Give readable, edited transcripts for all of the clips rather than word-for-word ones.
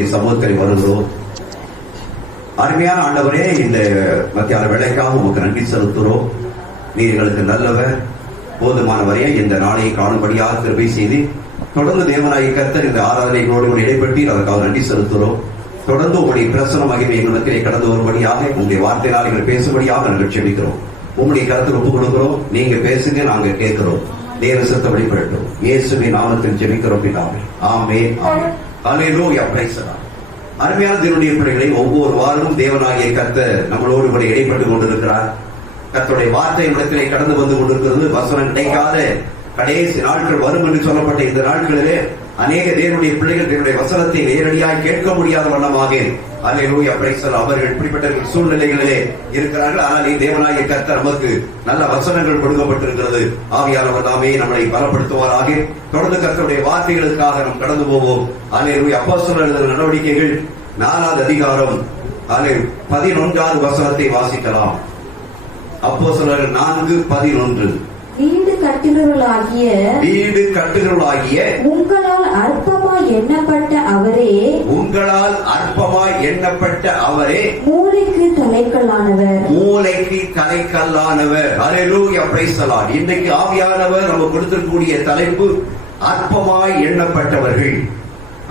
உங்களுடைய சமூகத்தில் வருகிறோம். அருமையான ஆண்டவரே, இந்த மத்தியான வேலைக்காக உங்களுக்கு நன்றி செலுத்துகிறோம். நீர்களுக்கு நல்லவர், போதுமானவரே. இந்த நாளை காணும்படியாக கிருபை செய்து தொடர்ந்து தேவனாகிய கர்த்தர் இந்த ஆராதனைகளோடு இடைப்பட்டு அதற்காக நன்றி செலுத்துகிறோம். தொடர்ந்து உங்களுடைய பிரசன மகிமை எங்களிடத்திலே கடந்து வரும்படியாக உங்களுடைய வார்த்தையினால் எங்கள் பேசும்படியாக நாங்கள் செபிக்கிறோம். உங்களுடைய கருத்து ஒப்புக் கொடுக்கிறோம். நீங்க பேசுங்க, நாங்க கேட்கிறோம். தேவ சித்தம் வெளிப்படட்டும். இயேசுவின் நாமத்தில் ஜெபிக்கிறோம் பிதாவே. ஆமென், ஆமென். அல்லேலூயா, பிரைஸ் தி லார்ட். அருமையான தேவனுடைய பிள்ளைகளை, ஒவ்வொரு வாரமும் தேவனாகிய கர்த்தர் நம்மளோடு கூட இடைப்பட்டுக் கொண்டிருக்கிறார். கர்த்தருடைய வார்த்தை இடத்திலே கடந்து வந்து கொண்டிருக்கிறது. வசனம் கிடைக்காத கடைசி நாட்கள் வரும் என்று சொல்லப்பட்ட இந்த நாட்களிலே அநேக தேவனுடைய பிள்ளைகள் தேவனுடைய வசனத்தை நேரடியாக கேட்க முடியாத வண்ணமாக அல்லேலூயா, பிரைஸ் தி லார்ட், அவர்கள் இப்படிப்பட்ட சூழ்நிலைகளிலே இருக்கிறார்கள். ஆனால் தேவனாகிய கர்த்தர் நமக்கு நல்ல வசனங்கள் கொடுக்கப்பட்டிருக்கிறது. ஆவியானவர் தாமே நம்மளை பலப்படுத்துவாராக. தொடர்ந்து கர்த்தருடைய வார்த்தைகளுக்காக நாம் கடந்து போவோம். அல்லேலூயா. அப்போஸ்தலர் நடவடிக்கைகள் 4வது அதிகாரம் 11வது வசனத்தை வாசிக்கலாம். அப்போஸ்தலர் 4:11. வீடு கட்டுகிறவர்களாகிய உங்களால் அற்பமாய் எண்ணப்பட்ட அவரே மூளைக்கு தலைக்கல்லானவர். அல்லேலூயா, பிரைஸ் தி லார்ட். இன்றைக்கு ஆவியானவர் நமக்கு கொடுத்திருக்கக்கூடிய தலைப்பு அற்பமாய் எண்ணப்பட்டவர்கள்.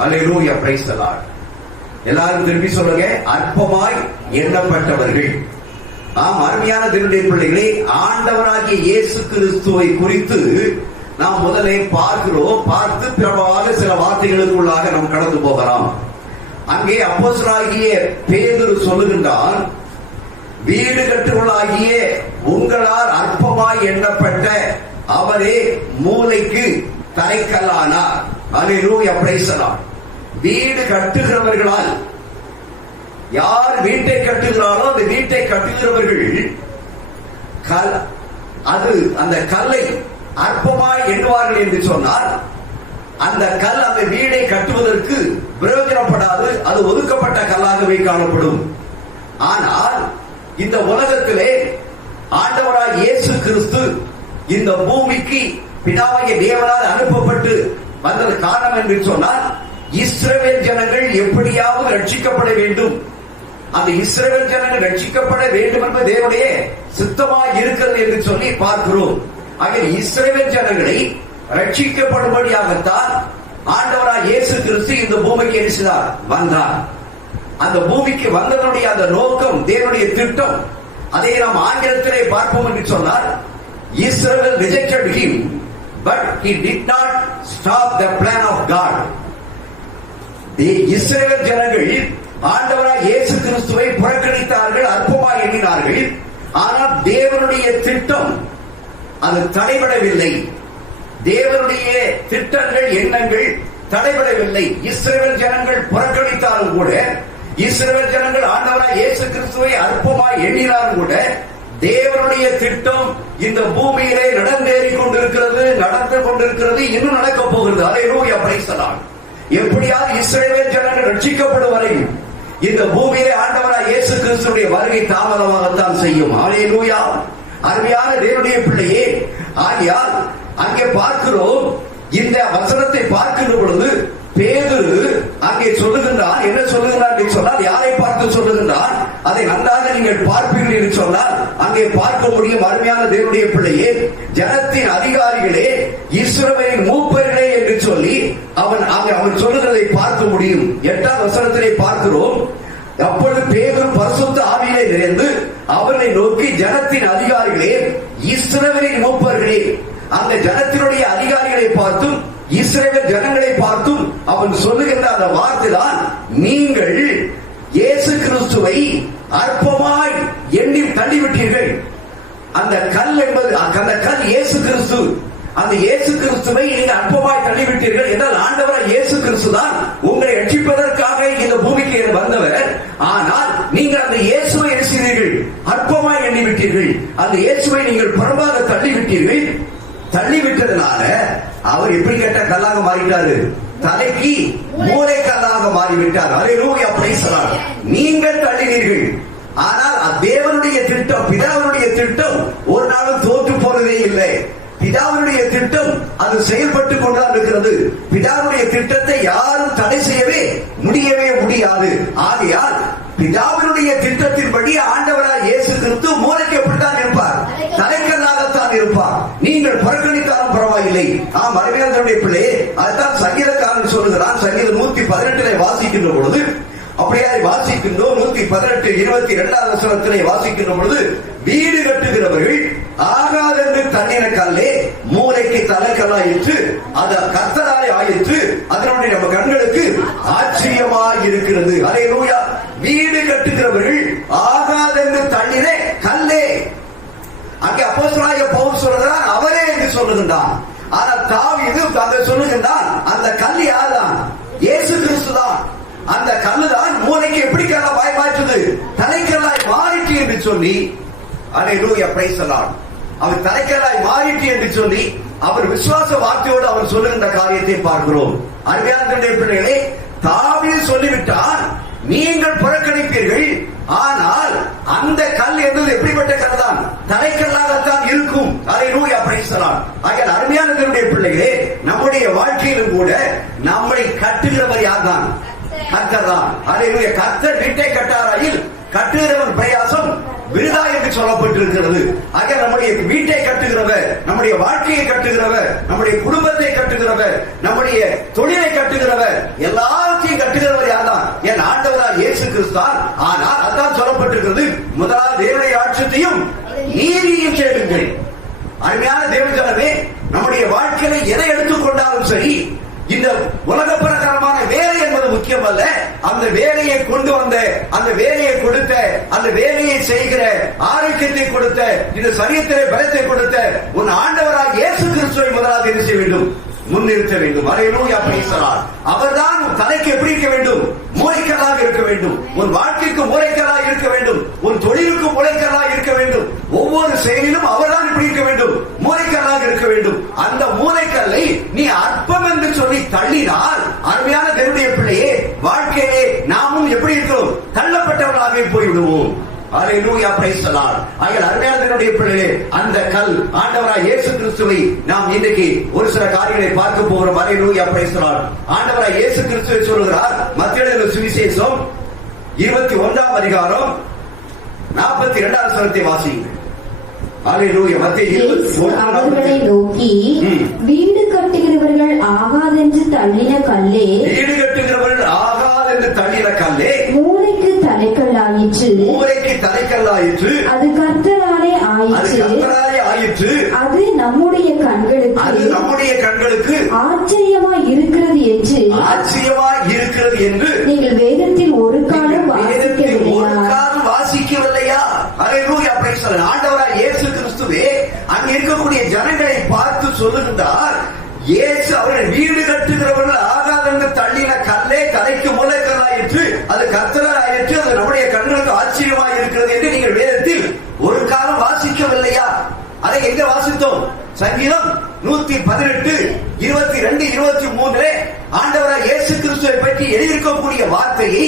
அல்லேலூயா, பிரைஸ் தி லார்ட். எல்லாரும் திருப்பி சொல்லுங்க, அற்பமாய் எண்ணப்பட்டவர்கள். ஆம், அருமையான தேவனுடைய பிள்ளைகளே, ஆண்டவராகிய இயேசு கிறிஸ்துவை குறித்து நாம் முதலே பார்க்கிறோம். பார்த்து பிறவாக சில வார்த்தைகளுக்குள்ளாக நாம் கடந்து போகலாம். அங்கே அப்போஸ்தலனாகிய பேதுரு சொல்லுகின்றான், வீடு கட்டுவர்களாகிய உங்களால் அற்பமாய் எண்ணப்பட்ட அவரே மூலைக்கு தலைக்கல்லானார். அல்லேலூயா, பிரைஸ் தி லார்ட். வீடு கட்டுகிறவர்களால், யார் வீட்டை கட்டுகிறாரோ அந்த வீட்டை கட்டுகிறவர்கள் அந்த கல்லை அற்பமாய் எண்ணுவார்கள் என்று சொன்னால், அந்த கல் அந்த வீடை கட்டுவதற்கு பிரயோஜனப்படாது. அது ஒதுக்கப்பட்ட கல்லாகவே காணப்படும். ஆனால் இந்த உலகத்திலே ஆண்டவராய் இயேசு கிறிஸ்து இந்த பூமிக்கு பிதாவாகிய தேவனால் அனுப்பப்பட்டு வந்தது காரணம் என்று சொன்னால், இஸ்ரவேல் ஜனங்கள் எப்படியாவது ரட்சிக்கப்பட வேண்டும். அந்த இஸ்ரவேல் ஜனங்கள் ரட்சிக்கப்பட வேண்டும் என்பது தேவனுடைய சித்தமாக இருக்கிறது என்று சொல்லி பார்க்கிறோம். ஆக இஸ்ரவேல் ஜனங்களை ரட்சிக்கப்படும்படியாகத்தான் ஆண்டவராய் இயேசு கிறிஸ்து இந்த பூமிக்கு எரிசினார் வந்தார். அந்த பூமிக்கு வந்ததனுடைய அந்த நோக்கம், தேவனுடைய திட்டம், அதை நாம் ஆங்கிலத்திலே பார்ப்போம் என்று சொன்னால், Israel rejected him, but he did not stop the plan of God. இஸ்ரவேல் ஜனங்கள் ஆண்டவராய் இயேசு கிறிஸ்துவை புறக்கணித்தார்கள், அற்பமாய் எண்ணினார்கள். ஆனால் தேவனுடைய திட்டம் அது தடைபடவில்லை. தேவனுடைய திட்டங்கள், எண்ணங்கள் தடைபடவில்லை. இஸ்ரவேல் ஜனங்கள் புறக்கணித்தாலும் கூட, இஸ்ரவேல் ஜனங்கள் ஆண்டவராய் இயேசு கிறிஸ்துவை அற்பமாய் எண்ணினாலும் கூட, தேவனுடைய திட்டம் இந்த பூமியிலே நடந்து கொண்டிருக்கிறது, இன்னும் நடக்க போகிறது. அல்லேலூயா, பிரைஸ் தி லார்ட். எப்படியாவது இஸ்ரவேல் ஜனங்கள் ரட்சிக்கப்படும் வரை இந்த பூமியிலே ஆண்டவராய் இயேசு கிறிஸ்துவின் வருகை தாமதமாகத்தான் செய்யும். அல்லேலூயா. அருமையான தேவனுடைய பிள்ளையே, ஆகையால் அங்கே பார்க்கிறோம், இந்த வசனத்தை பார்க்கின்ற பொழுது பேதுரு அங்கே சொல்லுகின்றான். என்ன சொல்லுகிறான் என்று சொன்னால், யாரை பார்த்து சொல்லுகின்றான்? அதை நன்றாக நீங்கள் பார்ப்பீர்கள் என்று சொன்னால் அங்கே பார்க்க முடியும். அருமையான தேவனுடைய பிள்ளையே, ஜனத்தின் அதிகாரிகளே, இஸ்ரவேலின் மூப்பர்களே என்று சொல்லி அவன் சொல்லுகிறதை பார்க்க முடியும். 8வது வசனத்திலே பார்க்கிறோம், அப்பொழுது பேதுரு பரிசுத்த ஆவியிலே நிறைந்து அவனை நோக்கி, ஜனத்தின் அதிகாரிகளே, இஸ்ரவேலின் மூப்பர்களே, அந்த ஜனத்தினுடைய அதிகாரிகளை பார்த்தும் இஸ்ரவேல் ஜனங்களை பார்த்தும் அவன் சொல்லுகின்ற அந்த வார்த்தை தான், நீங்கள் இயேசு கிறிஸ்துவை அற்பமாய் எண்ணி தள்ளிவிட்டீர்கள். அந்த கல் என்பது, அந்த கல் இயேசு கிறிஸ்து. அந்த இயேசு கிறிஸ்துவை நீங்கள் அற்பமாய் தள்ளிவிட்டீர்கள் என்றால், ஆண்டவராய் இயேசு கிறிஸ்து தான் உங்களை ரட்சிப்பதற்காக இந்த பூமிக்கு வந்தவர். ஆனால் நீங்கள் அந்த இயேசுவை என்ன செய்தீர்கள்? அற்பமாய் எண்ணிவிட்டீர்கள். அந்த இயேசுவை நீங்கள் புறம்பாக தள்ளிவிட்டீர்கள். தள்ளிவிட்டதுனால அவர் எப்படி கேட்ட கல்லாக மாறிட்டாரு? தலைக்கு மூளை கல்லாக மாறிவிட்டார். அல்லேலூயா, பிரைஸ் தி லார்ட். நீங்கள் தள்ளினீர்கள். ஆனால் தேவனுடைய திட்டம், பிதாவுடைய திட்டம் ஒரு நாளும் தோற்று போனதே இல்லை. பிதாவுடைய திட்டம் அது செயல்பட்டு கொண்டுதான் இருக்கிறது. பிதாவுடைய திட்டத்தை யாரும் தடை செய்யவே முடியாது. ஆகையால் பிதாவினுடைய திட்டத்தின்படி ஆண்டவராய் இயேசு கிறிஸ்து மூளைக்கு எப்படித்தான் இருப்பார்? தலைக்கல்லாகத்தான் இருப்பார். நீங்கள் புறக்கணித்தாலும் பரவாயில்லை. அருமையானவருடைய பிள்ளையே, அதுதான் சங்கீதக்காரன் சொல்லுகிறான். சங்கீதம் 118 வாசிக்கின்ற பொழுது, அப்படியே வாசிக்கின்றோம். 118 22வது வசனத்திலே வாசிக்கின்ற பொழுது, வீடு கட்டுகிறவர்கள் ஆகாதென்று தண்ணீர கல்லே மூளைக்கு தலைக்கல்லாயிற்று, அது கர்த்தராலே ஆயிற்று, அதனுடைய நம்ம கண்களுக்கு ஆச்சரியமாய் இருக்கிறது. அல்லேலூயா. வீடு கட்டுகிறவர்கள் ஆகாதென்று தண்ணீரே கல்லே. அங்கே அப்போஸ்தலனாகிய பவுல் சொல்லுகிறான், அவரே என்று சொல்லுகின்றான். ஆனால் தாவீது அங்கே சொல்லுகின்றான், அந்த கல் யார்தான்? இயேசு கிறிஸ்து தான். அந்த கல்லுதான் மூளைக்கு எப்படி கல்லாய் மாற்றுது? தலைக்கல்லாய் மாறிட்டு என்று சொல்லி, அல்லேலூயா, பிரைஸ் தி லார்ட். அவர் தலைக்கல்லாய் மாறிட்டு என்று சொல்லி அவர் விசுவாச வார்த்தையோடு அவர் சொல்லுகின்ற காரியத்தை பார்க்கிறோம். அருமையான பிள்ளைகளே, தாவீது சொல்லிவிட்டான், நீங்கள் புறக்கணிப்பீர்கள், ஆனால் அந்த கல் என்பது எப்படிப்பட்ட கல் தான்? தலைக்கல்லாகத்தான் இருக்கும். அல்லேலூயா, பிரைஸ் தி லார்ட். ஆகையால் அருமையான தேவனுடைய பிள்ளைகளே, நம்முடைய வாழ்க்கையிலும் கூட நம்மை கட்டுகிறவர் யார்தான்? கர்த்தர்தான். அல்லேலூயா. கர்த்தர் வீட்டை கட்டாராயில் கட்டுகிறவன் பிரயாசம் விருதா என்று சொல்லப்பட்டிருக்கிறது. ஆக நம்முடைய வீட்டை கட்டுகிறவர், நம்முடைய வாழ்க்கையை கட்டுகிறவர், நம்முடைய குடும்பத்தை கட்டுகிறவர், நம்முடைய தொழிலை கட்டுகிறவர், எல்லாத்தையும் கட்டுகிறவர் யார்தான்? என் ஆண்டவரால் இயேசு கிறிஸ்தான். ஆனால் அதான் சொல்லப்பட்டிருக்கிறது, முதலாவது தேவனுடைய ராஜ்யத்தையும் நீதியையும் தேடுங்கள். அருமையான தேவஜனமே, நம்முடைய வாழ்க்கையில எதை எடுத்துக்கொண்டாலும் சரி, இந்த உலக பிரகாரமான வேலை என்பது முக்கியம் அல்ல. அந்த வேலையை கொண்டு வந்த, அந்த வேலையை கொடுத்த, அந்த வேலையை செய்கிற ஆரோக்கியத்தை கொடுத்த, இந்த சரீரத்திலே பலத்தை கொடுத்த உன் ஆண்டவராக இயேசு கிறிஸ்துவை முதலாவது என்ன செய்ய வேண்டும்? முன்னிறுத்த வேண்டும். அல்லேலூயா, பிரைஸ் தி லார்ட். அவர்தான் உன் தலைக்கு எப்படி இருக்க வேண்டும்? மூளைக்கல்லாக இருக்க வேண்டும். உன் வாழ்க்கைக்கு மூளைக்கல்லாக இருக்க வேண்டும். உன் தொழிலுக்கு மூளைக்கல்லாக இருக்க வேண்டும். ஒவ்வொரு செயலிலும் அவர்தான் எப்படி இருக்க வேண்டும்? மூளைக்கல்லாக இருக்க வேண்டும். அந்த மூளைக்கல்லை நீ அற்பம் என்று சொல்லி தள்ளினால், அருமையான தேவனுடைய பிள்ளையே, வாழ்க்கையிலே நாமும் எப்படி இருக்கிறோம்? தள்ளப்பட்டவர்களாக போய்விடுவோம். அல்லேலூயா, பிரைஸ் தி லார்ட். ஆகையால் அருமையான தேவனுடைய பிள்ளைகளே, அந்த கல் ஆண்டவராய் இயேசு கிறிஸ்துவை நாம் இன்றைக்கு ஒரு சில காரியங்களை பார்க்க போகிறோம். அல்லேலூயா, பிரைஸ் தி லார்ட். ஆண்டவராய் இயேசு கிறிஸ்துவை சொல்கிறார். மத்தேயு எழுதின சுவிசேஷம் 21ஆம் அதிகாரம் 42வது வசனத்தை வாசியுங்கள். அல்லேலூயா. மத்தேயு அவர்களை நோக்கி, வீடு கட்டுகிறவர்கள் ஆகாதென்று தள்ளின கல்லே, வீடு கட்டுகிறவர்கள் ஆகாதென்று தள்ளின கல்லே மூளைக்கு தலைக்கல்லாயிற்று, மூளைக்கு தலைக்கல்லாயிற்று, அது கர்த்தராலே ஆயிற்று, அது நம்முடைய கண்களுக்கு ஆச்சரியமாய் இருக்கிறது என்று நீங்கள் வேதத்தில் ஒரு காலம் வாசிக்கவில்லையா? அல்லேலூயா, பிரைஸ் தி லார்ட். ஆண்டவராய் இயேசு கிறிஸ்துவே அங்கே இருக்கக்கூடிய ஜனங்களை பார்த்து சொல்லுகின்றார், இயேசு அவர்கள் வீடு கட்டுகிறவர்கள் ஆகாதென்று தள்ளின கல்லே தலைக்கு மூளைக்கல்லாயிற்று, அது கர்த்தரால் ஆயிற்று, அது நம்முடைய கண்களுக்கு ஆச்சரியமாய் இருக்கிறது என்று நீங்கள் வேதத்தில் ஒரு காலம் வாசிக்கவில்லையா? அதை எங்க வாசித்தோம்? சங்கீதம் 118 22 23 ஆண்டவராய் இயேசு கிறிஸ்துவை பற்றி எழுதியிருக்கக்கூடிய வார்த்தையை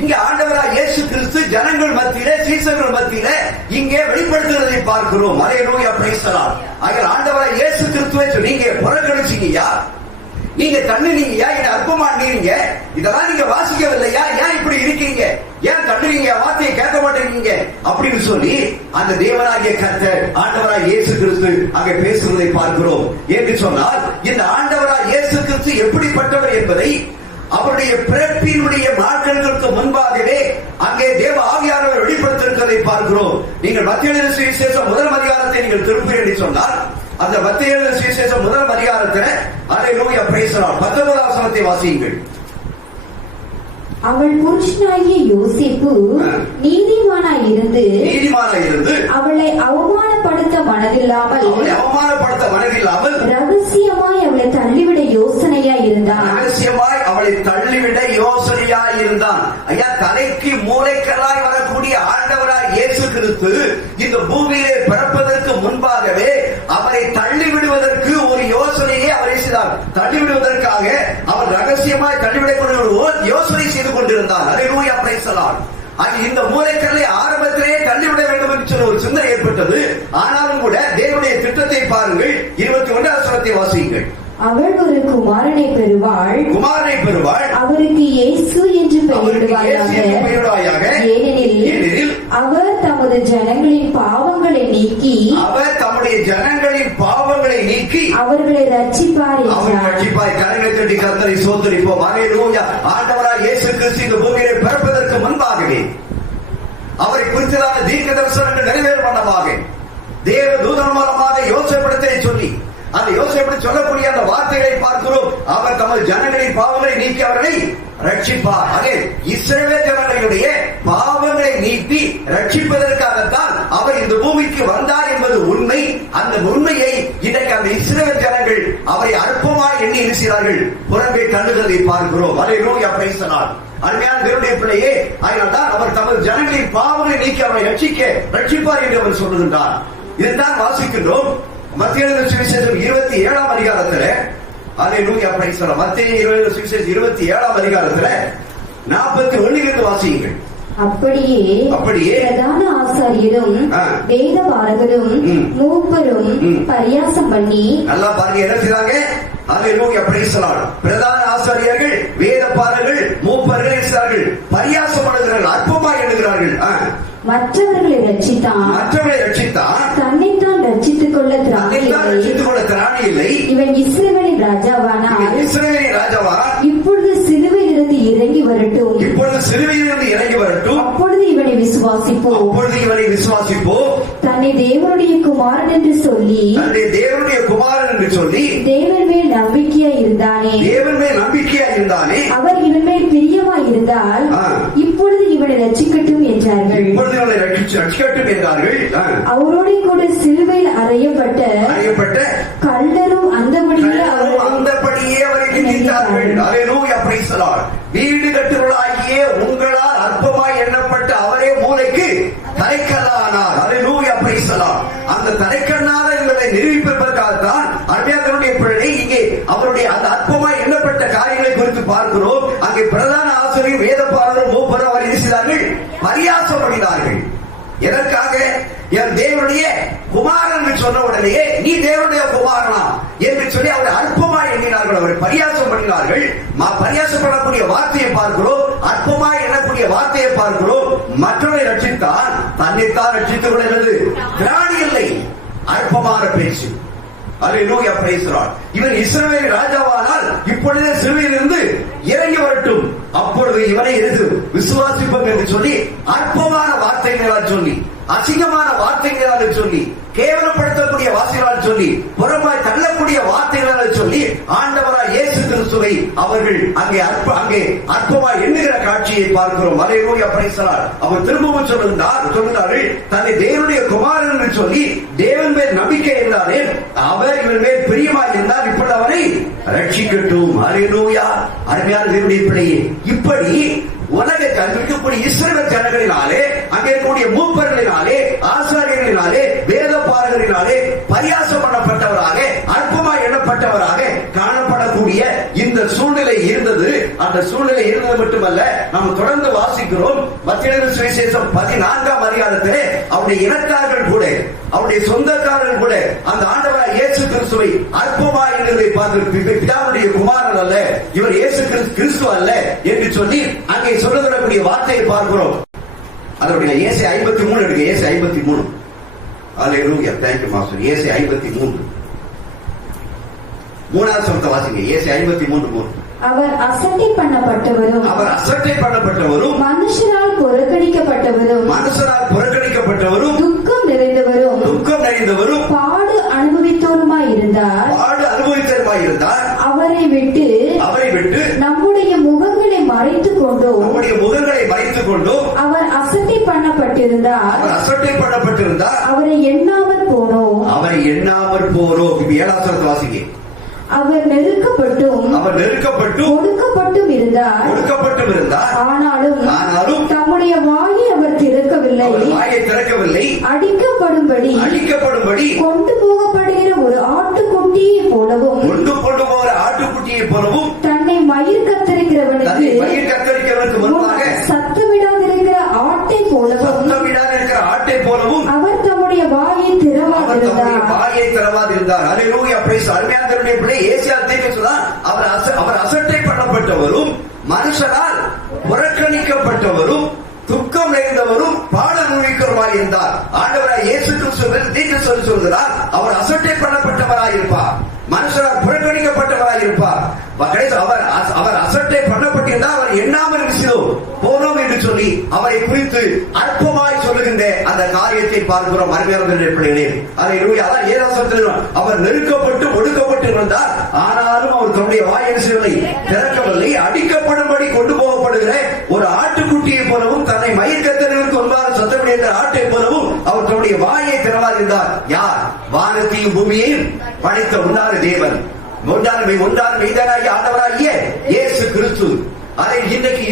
இங்கே ஆண்டவராய் இயேசு கிறிஸ்து ஜனங்கள் மத்தியிலே, சீசர்கள் மத்தியிலே இங்கே வெளிப்படுத்துவதை பார்க்கிறோம். அல்லேலூயா, பிரைஸ் தி லார்ட். ஆகையால் ஆண்டவராய் இயேசு கிறிஸ்துவை நீங்க புறக்கணிச்சீங்கயா, நீங்க தள்ளுனீங்கயா, என்ன அற்பமா நீங்க, இதெல்லாம் நீங்க வாசிக்கவில்லையா? ஏன் இப்படி இருக்கீங்க? ஏன் தள்ளுறீங்க? வார்த்தையை கேட்க மாட்டேங்க அப்படின்னு சொல்லி அந்த தேவனாகிய கர்த்தர் ஆண்டவராய் இயேசு கிறிஸ்து அங்கே பேசுவதை பார்க்கிறோம். என்று சொன்னால் இந்த ஆண்டவராய் இயேசு கிறிஸ்து எப்படிப்பட்டவர் என்பதை அவருடைய பிறப்பினுடைய நாட்களுக்கு முன்பாகவே அங்கே தேவ ஆவியானவர் வெளிப்படுத்திருக்கிறதை பார்க்கிறோம். நீங்கள் மத்தேயு எழுதின சுவிசேஷம் 1ஆம் அதிகாரத்தை நீங்கள் திருப்பீர்கள் என்று சொன்னால், அந்த மத்தேயு எழுதின சுவிசேஷம் 1ஆம் அதிகாரத்தில் அல்லேலூயா, பிரைஸ் தி லார்ட் 19வது வசனத்தை வாசியுங்கள். அவள் புருஷனாகிய யோசேப்பு நீதிமானாய் இருந்து அவளை அவமானப்படுத்த மனதில்லாமல் ரகசியமாய் அவளை தள்ளிவிட யோசனையாய் இருந்தான். ஐயா, தலைக்கு மூளைக்கல்லாய் வரக்கூடிய ஆண்டவராய் இயேசு கிறிஸ்து இந்த பூமியிலே பிறப்பதற்கு முன்பாகவே அவரை தள்ளிவிடுவதற்கு ஒரு யோசனையை அவரை செய்தார். தள்ளிவிடுவதற்காக அவர் ரகசியமாய் தள்ளிவிடக்கூடிய ஒரு யோசனை செய்து கொண்டிருந்தார். அல்லேலூயா, பிரைஸ் தி லார்ட். இந்த மூளைக்கல்லை ஆரம்பத்திலே தள்ளிவிட வேண்டும் என்று சொல்ல ஒரு சிந்தனை ஏற்பட்டது. ஆனாலும் கூட தேவனுடைய திட்டத்தை பாருங்கள், 21 வசனத்தை வாசியுங்கள். அவள் ஒரு குமாரனை பெறுவாள். அவருக்கு இயேசு என்று பெயரிடுவாயாக. ஏனெனில் அவர் தமது ஜனங்களின் பாவங்களை நீக்கி அவர்களை ரட்சிப்பார் என்றார். கரங்களை தட்டி கர்த்தரை ஸ்தோத்திரிப்போம். அல்லேலூயா. ஆண்டவராகிய இயேசு கிறிஸ்து இந்த பூமியிலே பிறப்பதற்கு முன்பாகவே அவரை குறித்ததான தீர்க்க தரிசனங்கள் நிறைவேறும் வண்ணமாக தேவ தூதன் மூலமாக யோசேப்பிடத்தை சொல்லி அந்த யோசேப்பிடம் சொல்லக்கூடிய அந்த வார்த்தைகளை பார்க்கிறோம். அவர் தமது ஜனங்களின் பாவங்களை நீக்கி அவர்களை ரட்சிப்பார். அதே இஸ்ரவேல் ஜனங்களுடைய பாவங்களை நீக்கி ரட்சிப்பதற்காகத்தான் அவர் இந்த பூமிக்கு வந்தார் என்பது உண்மை. அந்த உண்மையை இன்றைக்கு அந்த இஸ்ரவேல் ஜனங்கள் அவரை அற்பமாய் எண்ணி இருக்கிறார்கள், புறம்பே தள்ளுகிறதை பார்க்கிறோம். அல்லேலூயா, பிரைஸ் தி லார்ட். அருமையான தேவனுடைய பிள்ளையே, அதனால்தான் அவர் தமது ஜனங்களின் பாவங்களை நீக்கி அவரை ரட்சிப்பார் என்று அவர் சொல்லுகின்றார். இதுதான் வாசிக்கின்றோம் மத்திய சுவிசேஷம் 27 அதிகாரத்தில். அல்லேலூயா, பிரைஸ் தி லார்ட். மத்திய சுவிசேஷம் 27 அதிகாரத்தில் 41 வாசியுங்கள். அப்படியே பிரதான ஆசாரியரும் வேத பாரகரும் மூப்பரும் பரியாசம் பண்ணி, நல்லா பாருங்க என்ன செய்றாங்க. அல்லேலூயா, பிரைஸ் தி லார்ட். பிரதான ஆசாரியர்கள் வேத பாரகர்கள் மூப்பர்கள் இருக்கிறார்கள், பரியாசம் பண்ணுகிறார்கள், அற்பமாய் எண்ணுகிறார்கள். மற்றவர்களை ரட்சித்தான் தன்னைத்தான் ரட்சித்துக் கொள்ள திராணி இல்லை. இவன் இஸ்ரவேலின் ராஜாவானால் இப்பொழுது சிலுவையிலிருந்து இறங்கி வரட்டும். அப்பொழுது இவனை விசுவாசிப்போம். தன்னை தேவனுடைய குமாரன் என்று சொல்லி தேவன் மேல் நம்பிக்கையா இருந்தானே. அவர் இவன் மேல் பிரியமாய் இருந்தால் இப்பொழுது இவனை ரட்சிக்கட்டும் என்றார்கள். அவரோட கூட சிலுவையில் அறையப்பட்ட கள்ளரும் அந்தபடியே அவரை நிந்தித்தார்கள். அல்லேலூயா, பிரைஸ் தி லார்ட். வீடு கட்டுவர்களாகிய உங்களால் அற்பமாய் எண்ணப்பட்ட அவரே மூலைக்கு தலைக்கல்லானார். அல்லேலூயா, பிரைஸ் தி லார்ட். அந்த தலைக்கண்ணாக என்பதை நிரூபிப்பதற்காகத்தான் அருமையானவருடைய பிள்ளை இங்கே அவருடைய அந்த அற்பமாய் எண்ணப்பட்ட காரியங்களை குறித்து பார்க்கிறோம். அங்கே பிரதான ஆசிரியர் வேத பாரகரும் மூப்பரும் அவர் இருக்கிறார்கள், பரியாசம் பண்ணினார்கள். எதற்காக? என் தேவனுடைய குமாரன் என்று சொன்ன உடனேயே நீ தேவனுடைய குமாரனா என்று சொல்லி அவரை அற்பமாய் எண்ணினார்கள், அவரை பரியாசம் பண்ணினார்கள். பரியாசம் பண்ணக்கூடிய வார்த்தையை பார்க்கிறோம், அற்பமாய் எண்ணக்கூடிய வார்த்தையை பார்க்கிறோம். மற்றவரை ரட்சித்தான் தன்னைத்தான் ரட்சித்துக் கொள்கிறது திராணி இல்லை, அற்பமான பேச்சு. அல்லேலூயா, பிரைஸ் தி லார்ட். இவன் இஸ்ரவேல் ராஜாவானால் இப்பொழுதே சிலுவையிலிருந்து இறங்கி வரட்டும், அப்பொழுது இவனை எதிர்த்து விசுவாசிப்போம் என்று சொல்லி அற்பமான வார்த்தைகளால் சொல்லி, அசிங்கமான வார்த்தைகளால் சொல்லி, கேவலப்படுத்தக்கூடிய வார்த்தைகளால் சொல்லி, புறமாய் தள்ளக்கூடிய வார்த்தைகளால் சொல்லி ஆண்டவராய் இயேசு கிறிஸ்துவை அவர்கள் அங்கே அற்பமாய் எண்ணுகிற காட்சியை பார்க்கிறோம். அல்லேலூயா, பிரைஸ் தி லார்ட். அவர் திரும்பவும் சொல்லுகிறார்கள் தன்னை தேவனுடைய குமாரன் என்று சொல்லி தேவன் மேல் நம்பிக்கை இருந்தாரே, அவர் இவன் மேல் பிரியமாய் இருந்தால் இப்பொழுது அவனை ரட்சிக்கட்டும். அல்லேலூயா. அருமையான தேவனுடைய பிள்ளையே, இப்படி உலகத்தில் இருக்கக்கூடிய இஸ்ரவேல் ஜனங்களினாலே, அங்கே இருக்கக்கூடிய மூப்பர்களினாலே, ஆசாரியர்களினாலே, வேத பாரகரினாலே பரியாசம் பண்ணப்பட்டவராக, அற்பமாய் எண்ணப்பட்டவராக காணப்படக்கூடிய இந்த சூழ்நிலை இருந்தது. அந்த சூழ்நிலை இருந்தது மட்டுமல்ல, நாம் தொடர்ந்து வாசிக்கிறோம் மத்திய சுவிசேஷம் 14 அதிகாரத்திலே அவருடைய இனத்தார்கள் கூட, அவருடைய சொந்தக்காரர்கள் கூட அந்த ஆண்டவராய் இயேசு கிறிஸ்துவை அற்பமாய் எண்ணுவதை பார்த்து பிதாவுடைய குமாரன் அல்ல, இவர் இயேசு கிறிஸ்து அல்ல என்று சொல்லி அங்கே சொல்லக்கூடிய வார்த்தையை பார்க்கிறோம். அதனுடைய ஏசை 53 எடுங்க. ஏசை 53. அல்லேலூயா, தேங்க்யூ மாஸ்டர். ஏசை 53 மூணாவது சொந்த வாசிங்க. ஏசை 53:3. அவர் அசட்டை பண்ணப்பட்டவரும் மனுஷரால் புறக்கணிக்கப்பட்டவரும் துக்கம் நிறைந்தவரும் பாடு அனுபவித்தோருமாய் இருந்தார். அவரை விட்டு நம்முடைய முகங்களை மறைத்துக் கொண்டோம். அவர் அசட்டை பண்ணப்பட்டிருந்தார். அவரை எண்ணாமல் போனோம். இப்ப 7வது வாசிங்க. அவர் நெருக்கப்பட்டும் ஒடுக்கப்பட்டும் இருந்தார். ஆனாலும் தம்முடைய வாயை அவர் திறக்கவில்லை. அடிக்கப்படும்படி கொண்டு போகப்படுகிற ஒரு ஆட்டுக்குட்டியை போலவும் தன்னை மயிர் கத்தரிக்கிறவனுக்கு முன்பாக சத்தமிடாதிருக்கிற ஆட்டை போலவும் அவர் தம்முடைய வாயை திறவாதிருந்தார். நிறைந்தவரும் பாட அனுபவிக்கிறவராய் இருந்தார். ஆண்டவராய் இயேசு கிறிஸ்து தீர்க்க சொல்கிறார், அவர் அசட்டை பண்ணப்பட்டவராய் இருப்பார், மனுஷரால் புறக்கணிக்கப்பட்டவராய் இருப்பார். அவர் அசட்டை பண்ணப்பட்டிருந்தால் அவர் எண்ணாமல் போனோம் என்று சொல்லி அவரை குறித்து அற்பமாய் சொல்லுகின்ற அந்த காரியத்தை பார்க்கிறோம். அருமையானவர்களே, அவர் நெருக்கப்பட்டு ஒடுக்கப்பட்டு இருந்தார். ஆனாலும் அவர் தன்னுடைய வாயை திறக்கவில்லை. அடிக்கப்படும்படி கொண்டு போகப்படுகிற ஒரு ஆட்டுக்குட்டியை போலவும் தன்னை மயிர்கத்தனுக்கு ஒன்பாக சத்தமிடுகிற ஆட்டை போலவும் அவர் தன்னுடைய வாயை திறவாதிருந்தார். யார்? வானத்தையும் பூமியையும் படைத்த உண்டான தேவன், ஒன்றான ஆண்டவராகிய இயேசு கிறிஸ்து. அதை இன்றைக்கு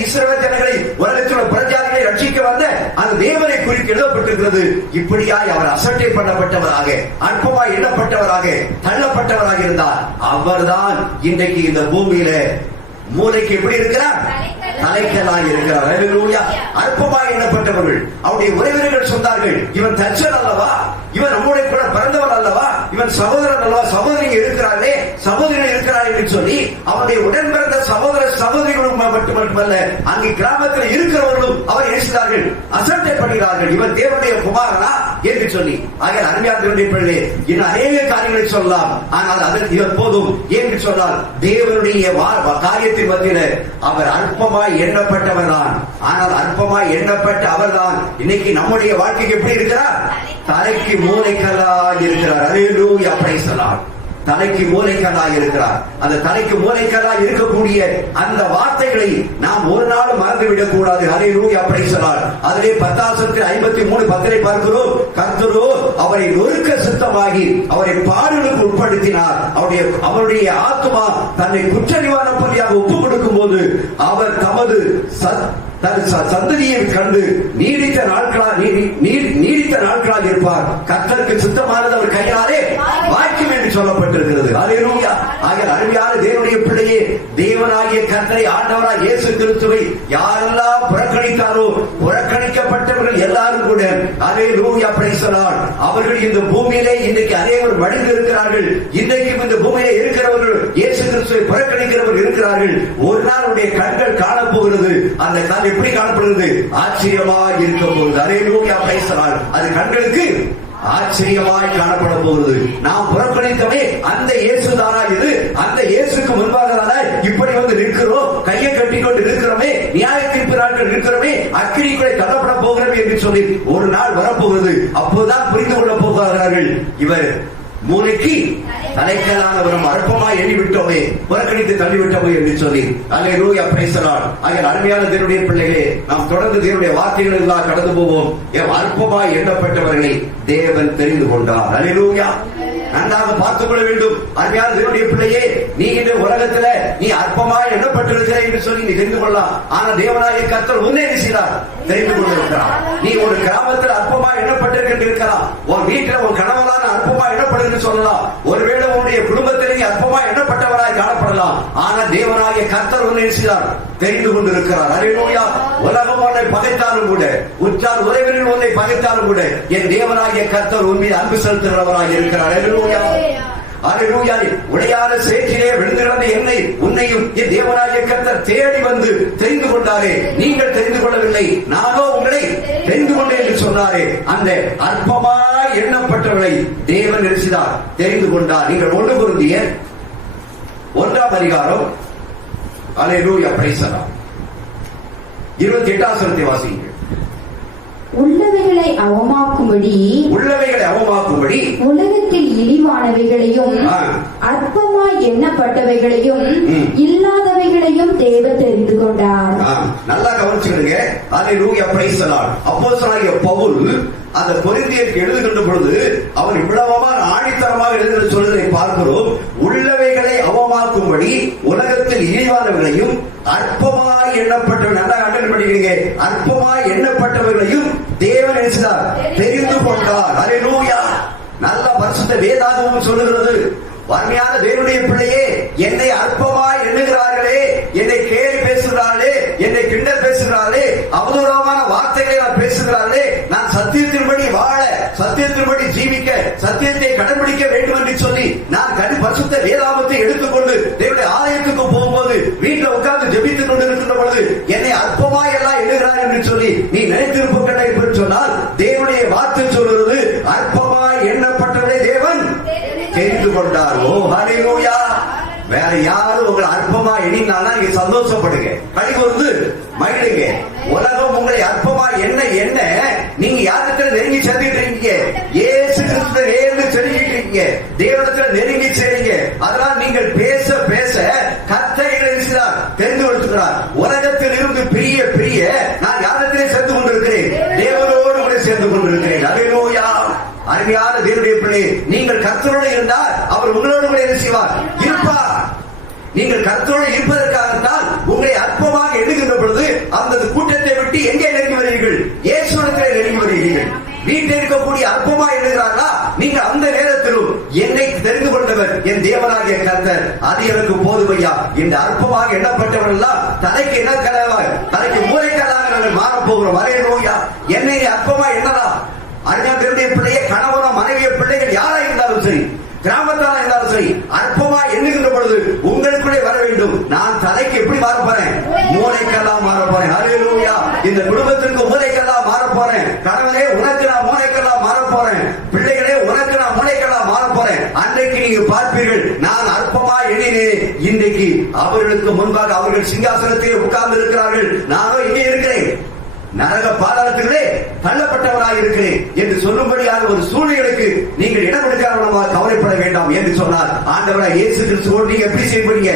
இஸ்ரவேல் ஜனங்களை உலகத்தில் பிரஜாதிகளை ரட்சிக்க வந்த அந்த தேவனை குறித்து எழுதப்பட்டிருக்கிறது. இப்படியாய் அவர் அசட்டை பண்ணப்பட்டவராக, அற்பமாய் எண்ணப்பட்டவராக, தள்ளப்பட்டவராக இருந்தார். அவர்தான் இன்றைக்கு இந்த பூமியில மூளைக்கு எப்படி இருக்கிறார்? தலைக்கலாய் இருக்கிறார். அற்பமாய் எண்ணப்பட்டவர்கள் அவருடைய உறவினர்கள் சொன்னார்கள், இவன் தச்சன் அல்லவா, இவன் நம்முடைய கூட பிறந்தவன் அல்லவா, இவன் சகோதரன் அல்லவா, சகோதரிகள் இருக்கிறார்களே, சகோதரிகள் இருக்கிறார்கள் என்று சொல்லி அவருடைய உடன் பிறந்த சகோதர சகோதரிகளும் மட்டுமல்ல, அங்கே கிராமத்தில் இருக்கிறவர்களும் அவர் எழுசினார்கள், அசட்டை பண்ணுகிறார்கள், இவன் தேவனுடைய குமாரனா என்று சொல்லி. ஆக அருமையானவர்களே, பிள்ளை இன்னும் அநேக காரியங்களை சொல்லலாம். ஆனால் அதற்கு இவர் போதும் என்று சொன்னால் தேவனுடைய காரியத்தின் மத்தியில அவர் அற்பமாய் எண்ணப்பட்டவர் தான். ஆனால் அற்பமாய் எண்ணப்பட்ட அவர் தான் இன்னைக்கு நம்முடைய வாழ்க்கைக்கு எப்படி இருக்கிறார்? தலைக்கு மூளைக்கல்லாய் இருக்கிறார். அல்லேலூயா, பிரைஸ் தி லார்ட். தலைக்கு மூளைக்கல்லாய் இருக்கிறார். அந்த தலைக்கு மூளைக்கல்லாய் இருக்கக்கூடிய அந்த வார்த்தைகளை நாம் ஒரு நாள் மறந்துவிடக் கூடாது. அல்லேலூயா, பிரைஸ் தி லார்ட். அதிலே 10:53 பார்க்கிறோம், கர்த்தரோ அவரை நொறுக்க சித்தமாகி அவரை பாடுகளுக்கு உட்படுத்தினார். அவருடைய ஆத்துமா தன்னை குற்ற நிவாரண பலியாக ஒப்பு கொடுக்கும் போது அவர் தமது சந்ததியை கண்டு நீடித்த நாட்களாக இருப்பார். கர்த்தருக்கு சித்தமானது அவர் கையாலே வாய்க்கும் என்று சொல்லப்பட்டிருக்கிறது. அல்லேலூயா. ஆகிய அருமையான தேவனுடைய பிள்ளையே, தேவனாகிய கர்த்தரை ஆண்டவராய் இயேசு கிறிஸ்துவை யாரெல்லாம் புறக்கணித்தாரோ, புறக்கணிக்கப்பட்டவர்கள் எல்லாரும் கூட அல்லேலூயா, பிரைஸ் தி லார்ட், அவர்கள் இந்த பூமியிலே இன்றைக்கு அநேகர் மடிந்து இருக்கிறார்கள். இன்றைக்கும் இந்த பூமியிலே இருக்கிறவர்கள் இயேசு கிறிஸ்துவை புறக்கணிக்கிறவர்கள் இருக்கிறார்கள். ஒரு நாள் அவருடைய கண்கள் காணப்போகிறது. அந்த கண் எப்படி காணப்படுகிறது? ஆச்சரியமாய் இருக்க போகிறது. அல்லேலூயா, பிரைஸ் தி லார்ட். அது கண்களுக்கு ஆச்சரியமாய் காணப்பட போகிறது. நாம் புறக்கணித்தவே அந்த இயேசுதானா இது? அந்த இயேசுக்கு முன்பாக இப்படி வந்து நிற்கிறோம், கையை கட்டிக்கொண்டு இருக்கிறோமே, நியாய தீர்ப்பு நாட்கள் இருக்கிறோமே, அக்கினிக்குள்ளே தள்ளப்பட போகிறோம் என்று சொல்லி ஒரு நாள் வரப்போகிறது. அப்போதான் புரிந்து கொள்ள போகிறார்கள், இவர் மூளைக்கு தலைக்கலானவரும் அற்பமாய் எண்ணிவிட்டோமே, புறக்கணித்து தள்ளிவிட்டோமே என்று சொல்லி. அல்லேலூயா, பிரைஸ் தி லார்ட். ஆகிய அருமையான தேவனுடைய பிள்ளைகளே, நாம் தொடர்ந்து தேவனுடைய வார்த்தைகள் எல்லாம் கடந்து போவோம். அற்பமாய் எண்ணப்பட்டவர்களை தேவன் தெரிந்து கொண்டார். அல்லேலூயா. நன்றாக பார்த்துக் கொள்ள வேண்டும். அருமையான தேவனுடைய பிள்ளையே, நீ இந்த உலகத்துல நீ அற்பமாய் எண்ணப்பட்டிருக்கிறாய் என்று சொல்லி நீ தெரிந்து கொள்ளலாம். ஆனா தேவனாகிய கர்த்தர் உன்னை செய்தார், தெரிந்து கொண்டிருக்கிறார். நீ ஒரு கிராமத்தில் அற்பமாய் எண்ணப்பட்டிருக்கலாம், உன் வீட்டில் உன் கணவனான அற்பமாய் எண்ணப்படுகிறது சொல்லலாம். ஒருவேளை உன்னுடைய குடும்பத்திலே அற்பமாய் எண்ணப்பட்டவராய் காணப்படலாம். ஆனா தேவனாகிய கர்த்தர் உன்னை செய்தார், தெரிந்து கொண்டிருக்கிறார். அல்லேலூயா. உலகம் உன்னை பகைத்தாலும் கூட, உற்றார் உறவினர்கள் உன்னை பகைத்தாலும் கூட, என் தேவனாகிய கர்த்தர் உன் மீது அன்பு செலுத்துகிறவராய் இருக்கிறார். அல்லேலூயா. அல்லேலூயா. உடையாத சேற்றிலே விழுந்திருந்த என்னை உன்னையும் என் தேவனாகிய கர்த்தர் தேடி வந்து தெரிந்து கொண்டாரே, நீங்கள் தெரிந்து கொள்ளவில்லை, நானோ உங்களை தெரிந்து கொண்டேன் என்று சொன்னாரே. அந்த அற்பமாய் எண்ணப்பட்டவர்களை தேவன் நினைச்சார், தெரிந்து கொண்டார். நீங்கள் 1 கொரிந்தியர் 1ஆம் அதிகாரம், அல்லேலூயா, பிரைஸ் தி லார்ட், 28ஆம் வசனத்தை வாசியுங்கள். உள்ளவைகளை அவமாக்கும்படி உலகத்தில் இழிவானவைகளையும் அற்பமாய் எண்ணப்பட்டவைகளையும் இல்லாதவைகளையும் தேவன் தெரிந்து கொண்டார். நல்லா கவனிச்சுடுங்க. அல்லேலூயா, பிரைஸ் தி லார்ட். அப்போஸ்தலனாகிய பவுல் அந்த கொரிந்தியருக்கு எழுதுகின்ற பொழுது அவர் இவ்வளவா ஆணித்தரமாக எழுதுகிற சொல்வதை பார்க்கிறோம். உள்ளவைகளை அவமாக்கும்படி உலகத்தில் இழிவானவர்களையும் அற்பமாய் எண்ணப்பட்டவர்கள், நல்லா அண்டர்லைன் பண்ணிக்கிறீங்க, அற்பமாய் எண்ணப்பட்டவர்களையும் தேவன் நினைச்சார், தெரிந்து கொண்டார். அல்லேலூயா. நல்ல பரிசுத்த வேதாகமம் சொல்லுகிறது. வறுமையான தேவனுடைய பிள்ளையே, என்னை அற்பமாய் எண்ணுகிறார்களே, என்னை கேலி பேசுகிறார்களே, என்னை கிண்டல் பேசுகிறார்களே, அவதூறமான வார்த்தைகளை நான் பேசுகிறார்களே, நான் சத்தியத்தின்படி வாழ, சத்தியத்தின்படி ஜீவிக்க, சத்தியத்தை கடைபிடிக்க வேண்டும் என்று சொல்லி நான் பரிசுத்த வேதாகமத்தை எடுத்துக்கொண்டு தேவனுடைய ஆலயத்துக்கு போகும்போது வீட்டில் உட்கார்ந்து ஜெபித்துக் கொண்டிருக்கின்ற பொழுது என்னை அற்பமாய் எல்லாம் எண்ணுகிறார் என்று சொல்லி நீ நினைத்திருப்ப என்று சொன்னால் தேவனுடைய வார்த்தை சொல்கிறது அற்பமாய் எண்ணப்பட்டவரை தேவன் தெரிந்து கொண்டார். ஓ ஹல்லேலூயா. வேற யாரும் உங்களை அற்பமா எண்ணினாலும் நீங்க சந்தோஷப்படுங்க, கழிவுந்து மகிழுங்க. உலகம் உங்களை அற்பமா என்ன நீங்க யாரிடத்துல நெருங்கி சென்றுட்டு இருக்கீங்க? இயேசு கிறிஸ்துவை நேர்ந்து செல்லிட்டு இருக்கீங்க, தேவனிடத்துல நெருங்கி சேருங்க. அதனால் நீங்கள் பேச பேச கர்த்தரை தெரிந்து கொடுக்கிறார். உலகத்தில் இருந்து பிரிய நான் யாரிடத்திலே சேர்ந்து கொண்டிருக்கிறேன்? தேவனோடு கூட சேர்ந்து கொண்டிருக்கிறேன். ஹல்லேலூயா. அருமையான தேவனுடைய பிள்ளை, நீங்கள் கர்த்தரோடு இருந்தால் அவர் உங்களோடு கூட என்ன செய்வார்? இருப்பார். நீங்கள் கர்த்தரோடு இருப்பதற்காகத்தான் உங்களை அற்பமாக எண்ணுகின்ற பொழுது அந்த கூட்டத்தை விட்டு எங்கே நெருங்கி வருவீர்கள்? இயேசுவிடத்திலே நெருங்கி வருவீர்கள். வீட்டில் இருக்கக்கூடிய அற்பமா எழுதுகிறார்களா? நீங்க அந்த நேரத்திலும் என்னை தெரிந்து கொண்டவர் என் தேவனாகிய கர்த்தர், அது எனக்கு போதுமையா. இந்த அற்பமாக எண்ணப்பட்டவர்கள் எல்லாம் தலைக்கு என்ன கலவாய், தலைக்கு மூளைக்கலாக நாங்கள் மாறப்போகிறோம். ஹல்லேலூயா. என்னை அற்பமா எண்ணலாம். அருமையான பிள்ளையை, கணவனோ மனைவிய பிள்ளைகள் யாரா இருந்தாலும் சரி, கிராமத்தாரா இருந்தாலும் சரி, அற்பமா எண்ணுகின்ற பொழுது உங்களுக்குள்ளே வர வேண்டும். நான் தலைக்கு எப்படி மாற போறேன்? மூளைக்கெல்லாம் மாற போறேன். ஹல்லேலூயா. இந்த குடும்பத்திற்கு மூளைக்கெல்லாம் மாற போறேன். கணவனே உனக்கு நான் மூளைக்கெல்லாம் மாற போறேன். பிள்ளைகளே உனக்கு நான் மூளைக்கெல்லாம் மாற போறேன். அன்றைக்கு நீங்க பார்ப்பீர்கள், நான் அற்பமா எண்ணினேன், இன்றைக்கு அவர்களுக்கு முன்பாக அவர்கள் சிங்காசனத்திலே உட்கார்ந்து இருக்கிறார்கள், நானும் இங்கே இருக்கிறேன், நரக பாதாளத்திலே தள்ளப்பட்டவராக இருக்கிறேன் என்று சொல்லும்படியாக ஒரு சூழ்நிலைக்கு நீங்கள் இடம் கொடுக்காத கவலைப்பட வேண்டாம் என்று சொன்னார். ஆண்டவராக இயேசு கிறிஸ்துவோடு நீங்க எப்படி செய்ய போறீங்க?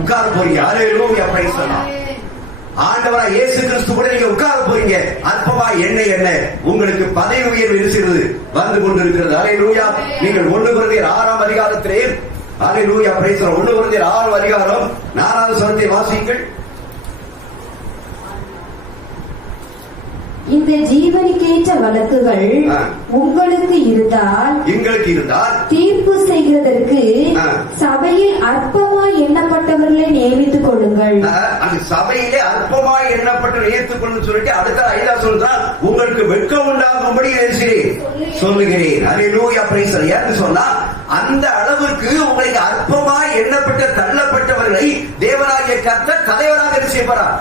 உட்கார போறீங்க. ஹல்லேலூயா. Praise the Lord. ஆண்டவராக இயேசு கிறிஸ்து கூட நீங்க உட்கார போறீங்க. அற்பமா என்ன உங்களுக்கு பதவி உயர்வு இருக்கிறது, வந்து கொண்டிருக்கிறது. ஹல்லேலூயா. நீங்கள் 1 கொரிந்தியர் 6ஆம் அதிகாரத்திலே, ஹல்லேலூயா பிரைஸ் தி லார்ட், 1 கொரிந்தியர் 6 அதிகாரம் 4வது வசனத்தை வாசியுங்கள். இந்த ஜீவனுக்கேற்ற வழக்குகள் உங்களுக்கு இருந்தால் தீர்ப்பு செய்கிறதற்கு சபையில் அற்பமாய் எண்ணப்பட்டவர்களை நியமித்துக் கொள்ளுங்கள். அந்த சபையிலே அற்பமாய் எண்ணப்பட்ட நியமித்துக் கொள்ளும் சொல்லிட்டு அடுத்த 5 சொல்றான், உங்களுக்கு வெட்கம் உண்டாகும்படி சொல்லுகிறேன். ஹல்லேலூயா. Praise the Lord. சொன்னா அந்த அளவுக்கு உங்களுக்கு அற்பமாய் எண்ணப்பட்ட தள்ளப்பட்டவர்களை தேவனாகிய கர்த்தர் தலைவராக செய்வார்,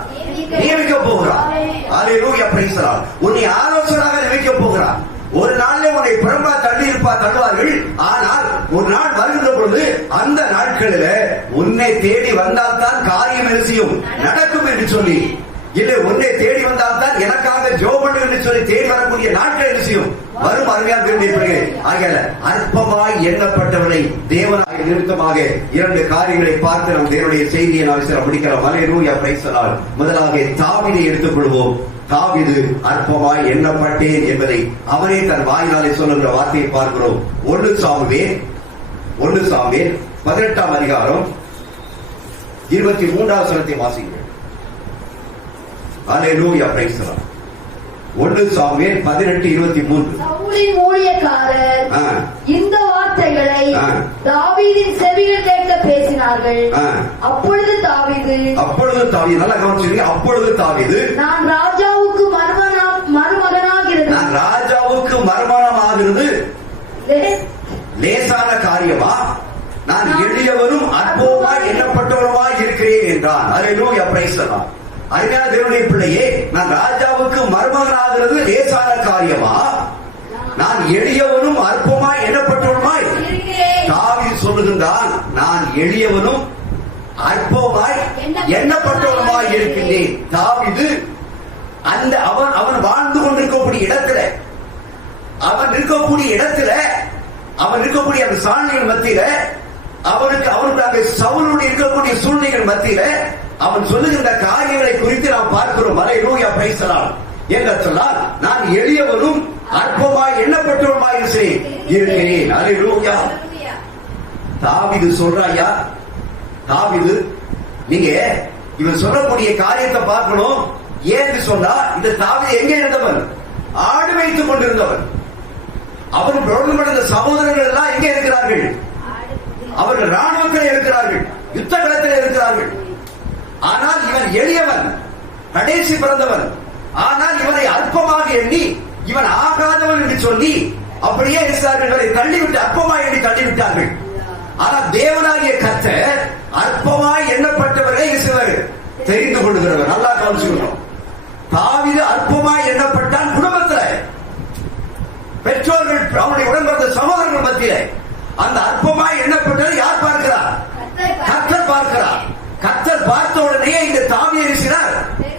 நியமிக்க போகிறார். ஹல்லேலூயா. Praise the Lord. உன்னை ஆலோசகராக நியமிக்க போகிறார். ஒரு நாள்ல உன்னை புறம்பா தள்ளுவார்கள். ஆனால் ஒரு நாள் வருகின்ற பொழுது அந்த நாட்களில் உன்னை தேடி வந்தால்தான் காரியம் என்ன செய்யும்? நடக்கும் என்று சொல்லி, இல்லை உன்னை தேடி வந்தால்தான் எனக்காக ஜோபன் என்று சொல்லி தேடி வரக்கூடிய நாட்கள் என்ன செய்யும்? வரும். அருமையாக திரும்பியிருப்பீர்கள். ஆகையால அற்பமாய் எண்ணப்பட்டவனை தேவனாக நிறுத்தமாக 2 காரியங்களை பார்த்து நம் தேவனுடைய செய்தியை நாம் சில முடிக்கலாம். ஹல்லேலூயா. Praise the Lord. முதலாக தாவீதை எடுத்துக் கொள்வோம். தாவீது அற்பமாய் எண்ணப்பட்டேன் என்பதை அவரே தன் வாயினாலே சொல்லுகிற வார்த்தையை பார்க்கிறோம். 1 சாமுவேல் 18ஆம் அதிகாரம் 23வது வசனத்தை வாசிக்கிறேன். ஹல்லேலூயா. Praise the Lord. 1 சாமுவேல் 18:23. சவுலின் ஊழியக்காரர் இந்த வார்த்தைகளை தாவீதின் செவியில் கேட்க பேசினார்கள். அப்பொழுது தாவீது நல்லா கவனிச்சிருங்க. அப்பொழுது தாவீது, நான் ராஜாவுக்கு மறுமணமாகிறது லேசான காரியமா? நான் எளியவரும் அற்பமாய் எண்ணப்பட்டவருமாய் இருக்கிறேன் என்றான். ஹல்லேலூயா. Praise the Lord. அருமையான தேவனுடைய பிள்ளையே, நான் ராஜாவுக்கு மருமகனாகிறது லேசான காரியமா? நான் எளியவனும் அற்பமாய் எண்ணப்பட்டவனுமாய் தாவீது சொல்லுகின்றான், நான் எளியவனும் அற்பமாய் எண்ணப்பட்டவனுமாய் இருக்கின்றேன். தாவீது அந்த அவன் வாழ்ந்து கொண்டிருக்கக்கூடிய இடத்துல, அவன் இருக்கக்கூடிய அந்த சாணிகள் மத்தியில, அவனுக்கு அங்கே சவுலோடு இருக்கக்கூடிய சூழ்நிலைகள் மத்தியில அவன் சொல்லுகின்ற காரியங்களை குறித்து நாம் பார்க்கிறோம். ஹல்லேலூயா. Praise the Lord. என்று சொன்னால் நான் எளியவனும் அற்பமாய் எண்ணப்பட்டவனுமாய் இருக்கிறேன். ஹல்லேலூயா. தாவீது சொல்றாயா? தாவீது, நீங்க இவன் சொல்லக்கூடிய காரியத்தை பார்க்கணும். ஏன்னு சொன்னா இந்த தாவீது எங்கே இருந்தவன்? ஆடு வைத்துக் கொண்டிருந்தவன். அவன் சகோதரர்கள் எல்லாம் எங்கே இருக்கிறார்கள்? அவர்கள் ராணுவத்தில் இருக்கிறார்கள், யுத்த களத்தில் இருக்கிறார்கள். ஆனால் இவன் எளியவன், கடைசி பிறந்தவன். ஆனால் இவனை அற்பமாக எண்ணி இவன் ஆகாதவன் என்று சொல்லி அப்படியே இருக்கிறார்கள். இவரை தள்ளிவிட்டு அற்பமாய் எண்ணி தள்ளிவிட்டார்கள். ஆனால் தேவனாகிய கர்த்தர் அற்பமாய் எண்ணப்பட்டவரை தெரிந்து கொள்கிறவர். நல்லா கவனிச்சுக்கணும். தாவீது அற்பமாய் எண்ணப்பட்டான். குடும்பத்துல பெற்றோர்கள், அவனுடைய உடன்பிறந்த சகோதரர்கள் மத்தியில அந்த அற்பமாய் எண்ணப்பட்டதை யார் பார்க்கிறார்? கர்த்தர் பார்க்கிறார். கர்த்தர் பார்த்த உடனே இந்த தாவீதை இருக்கிறார்,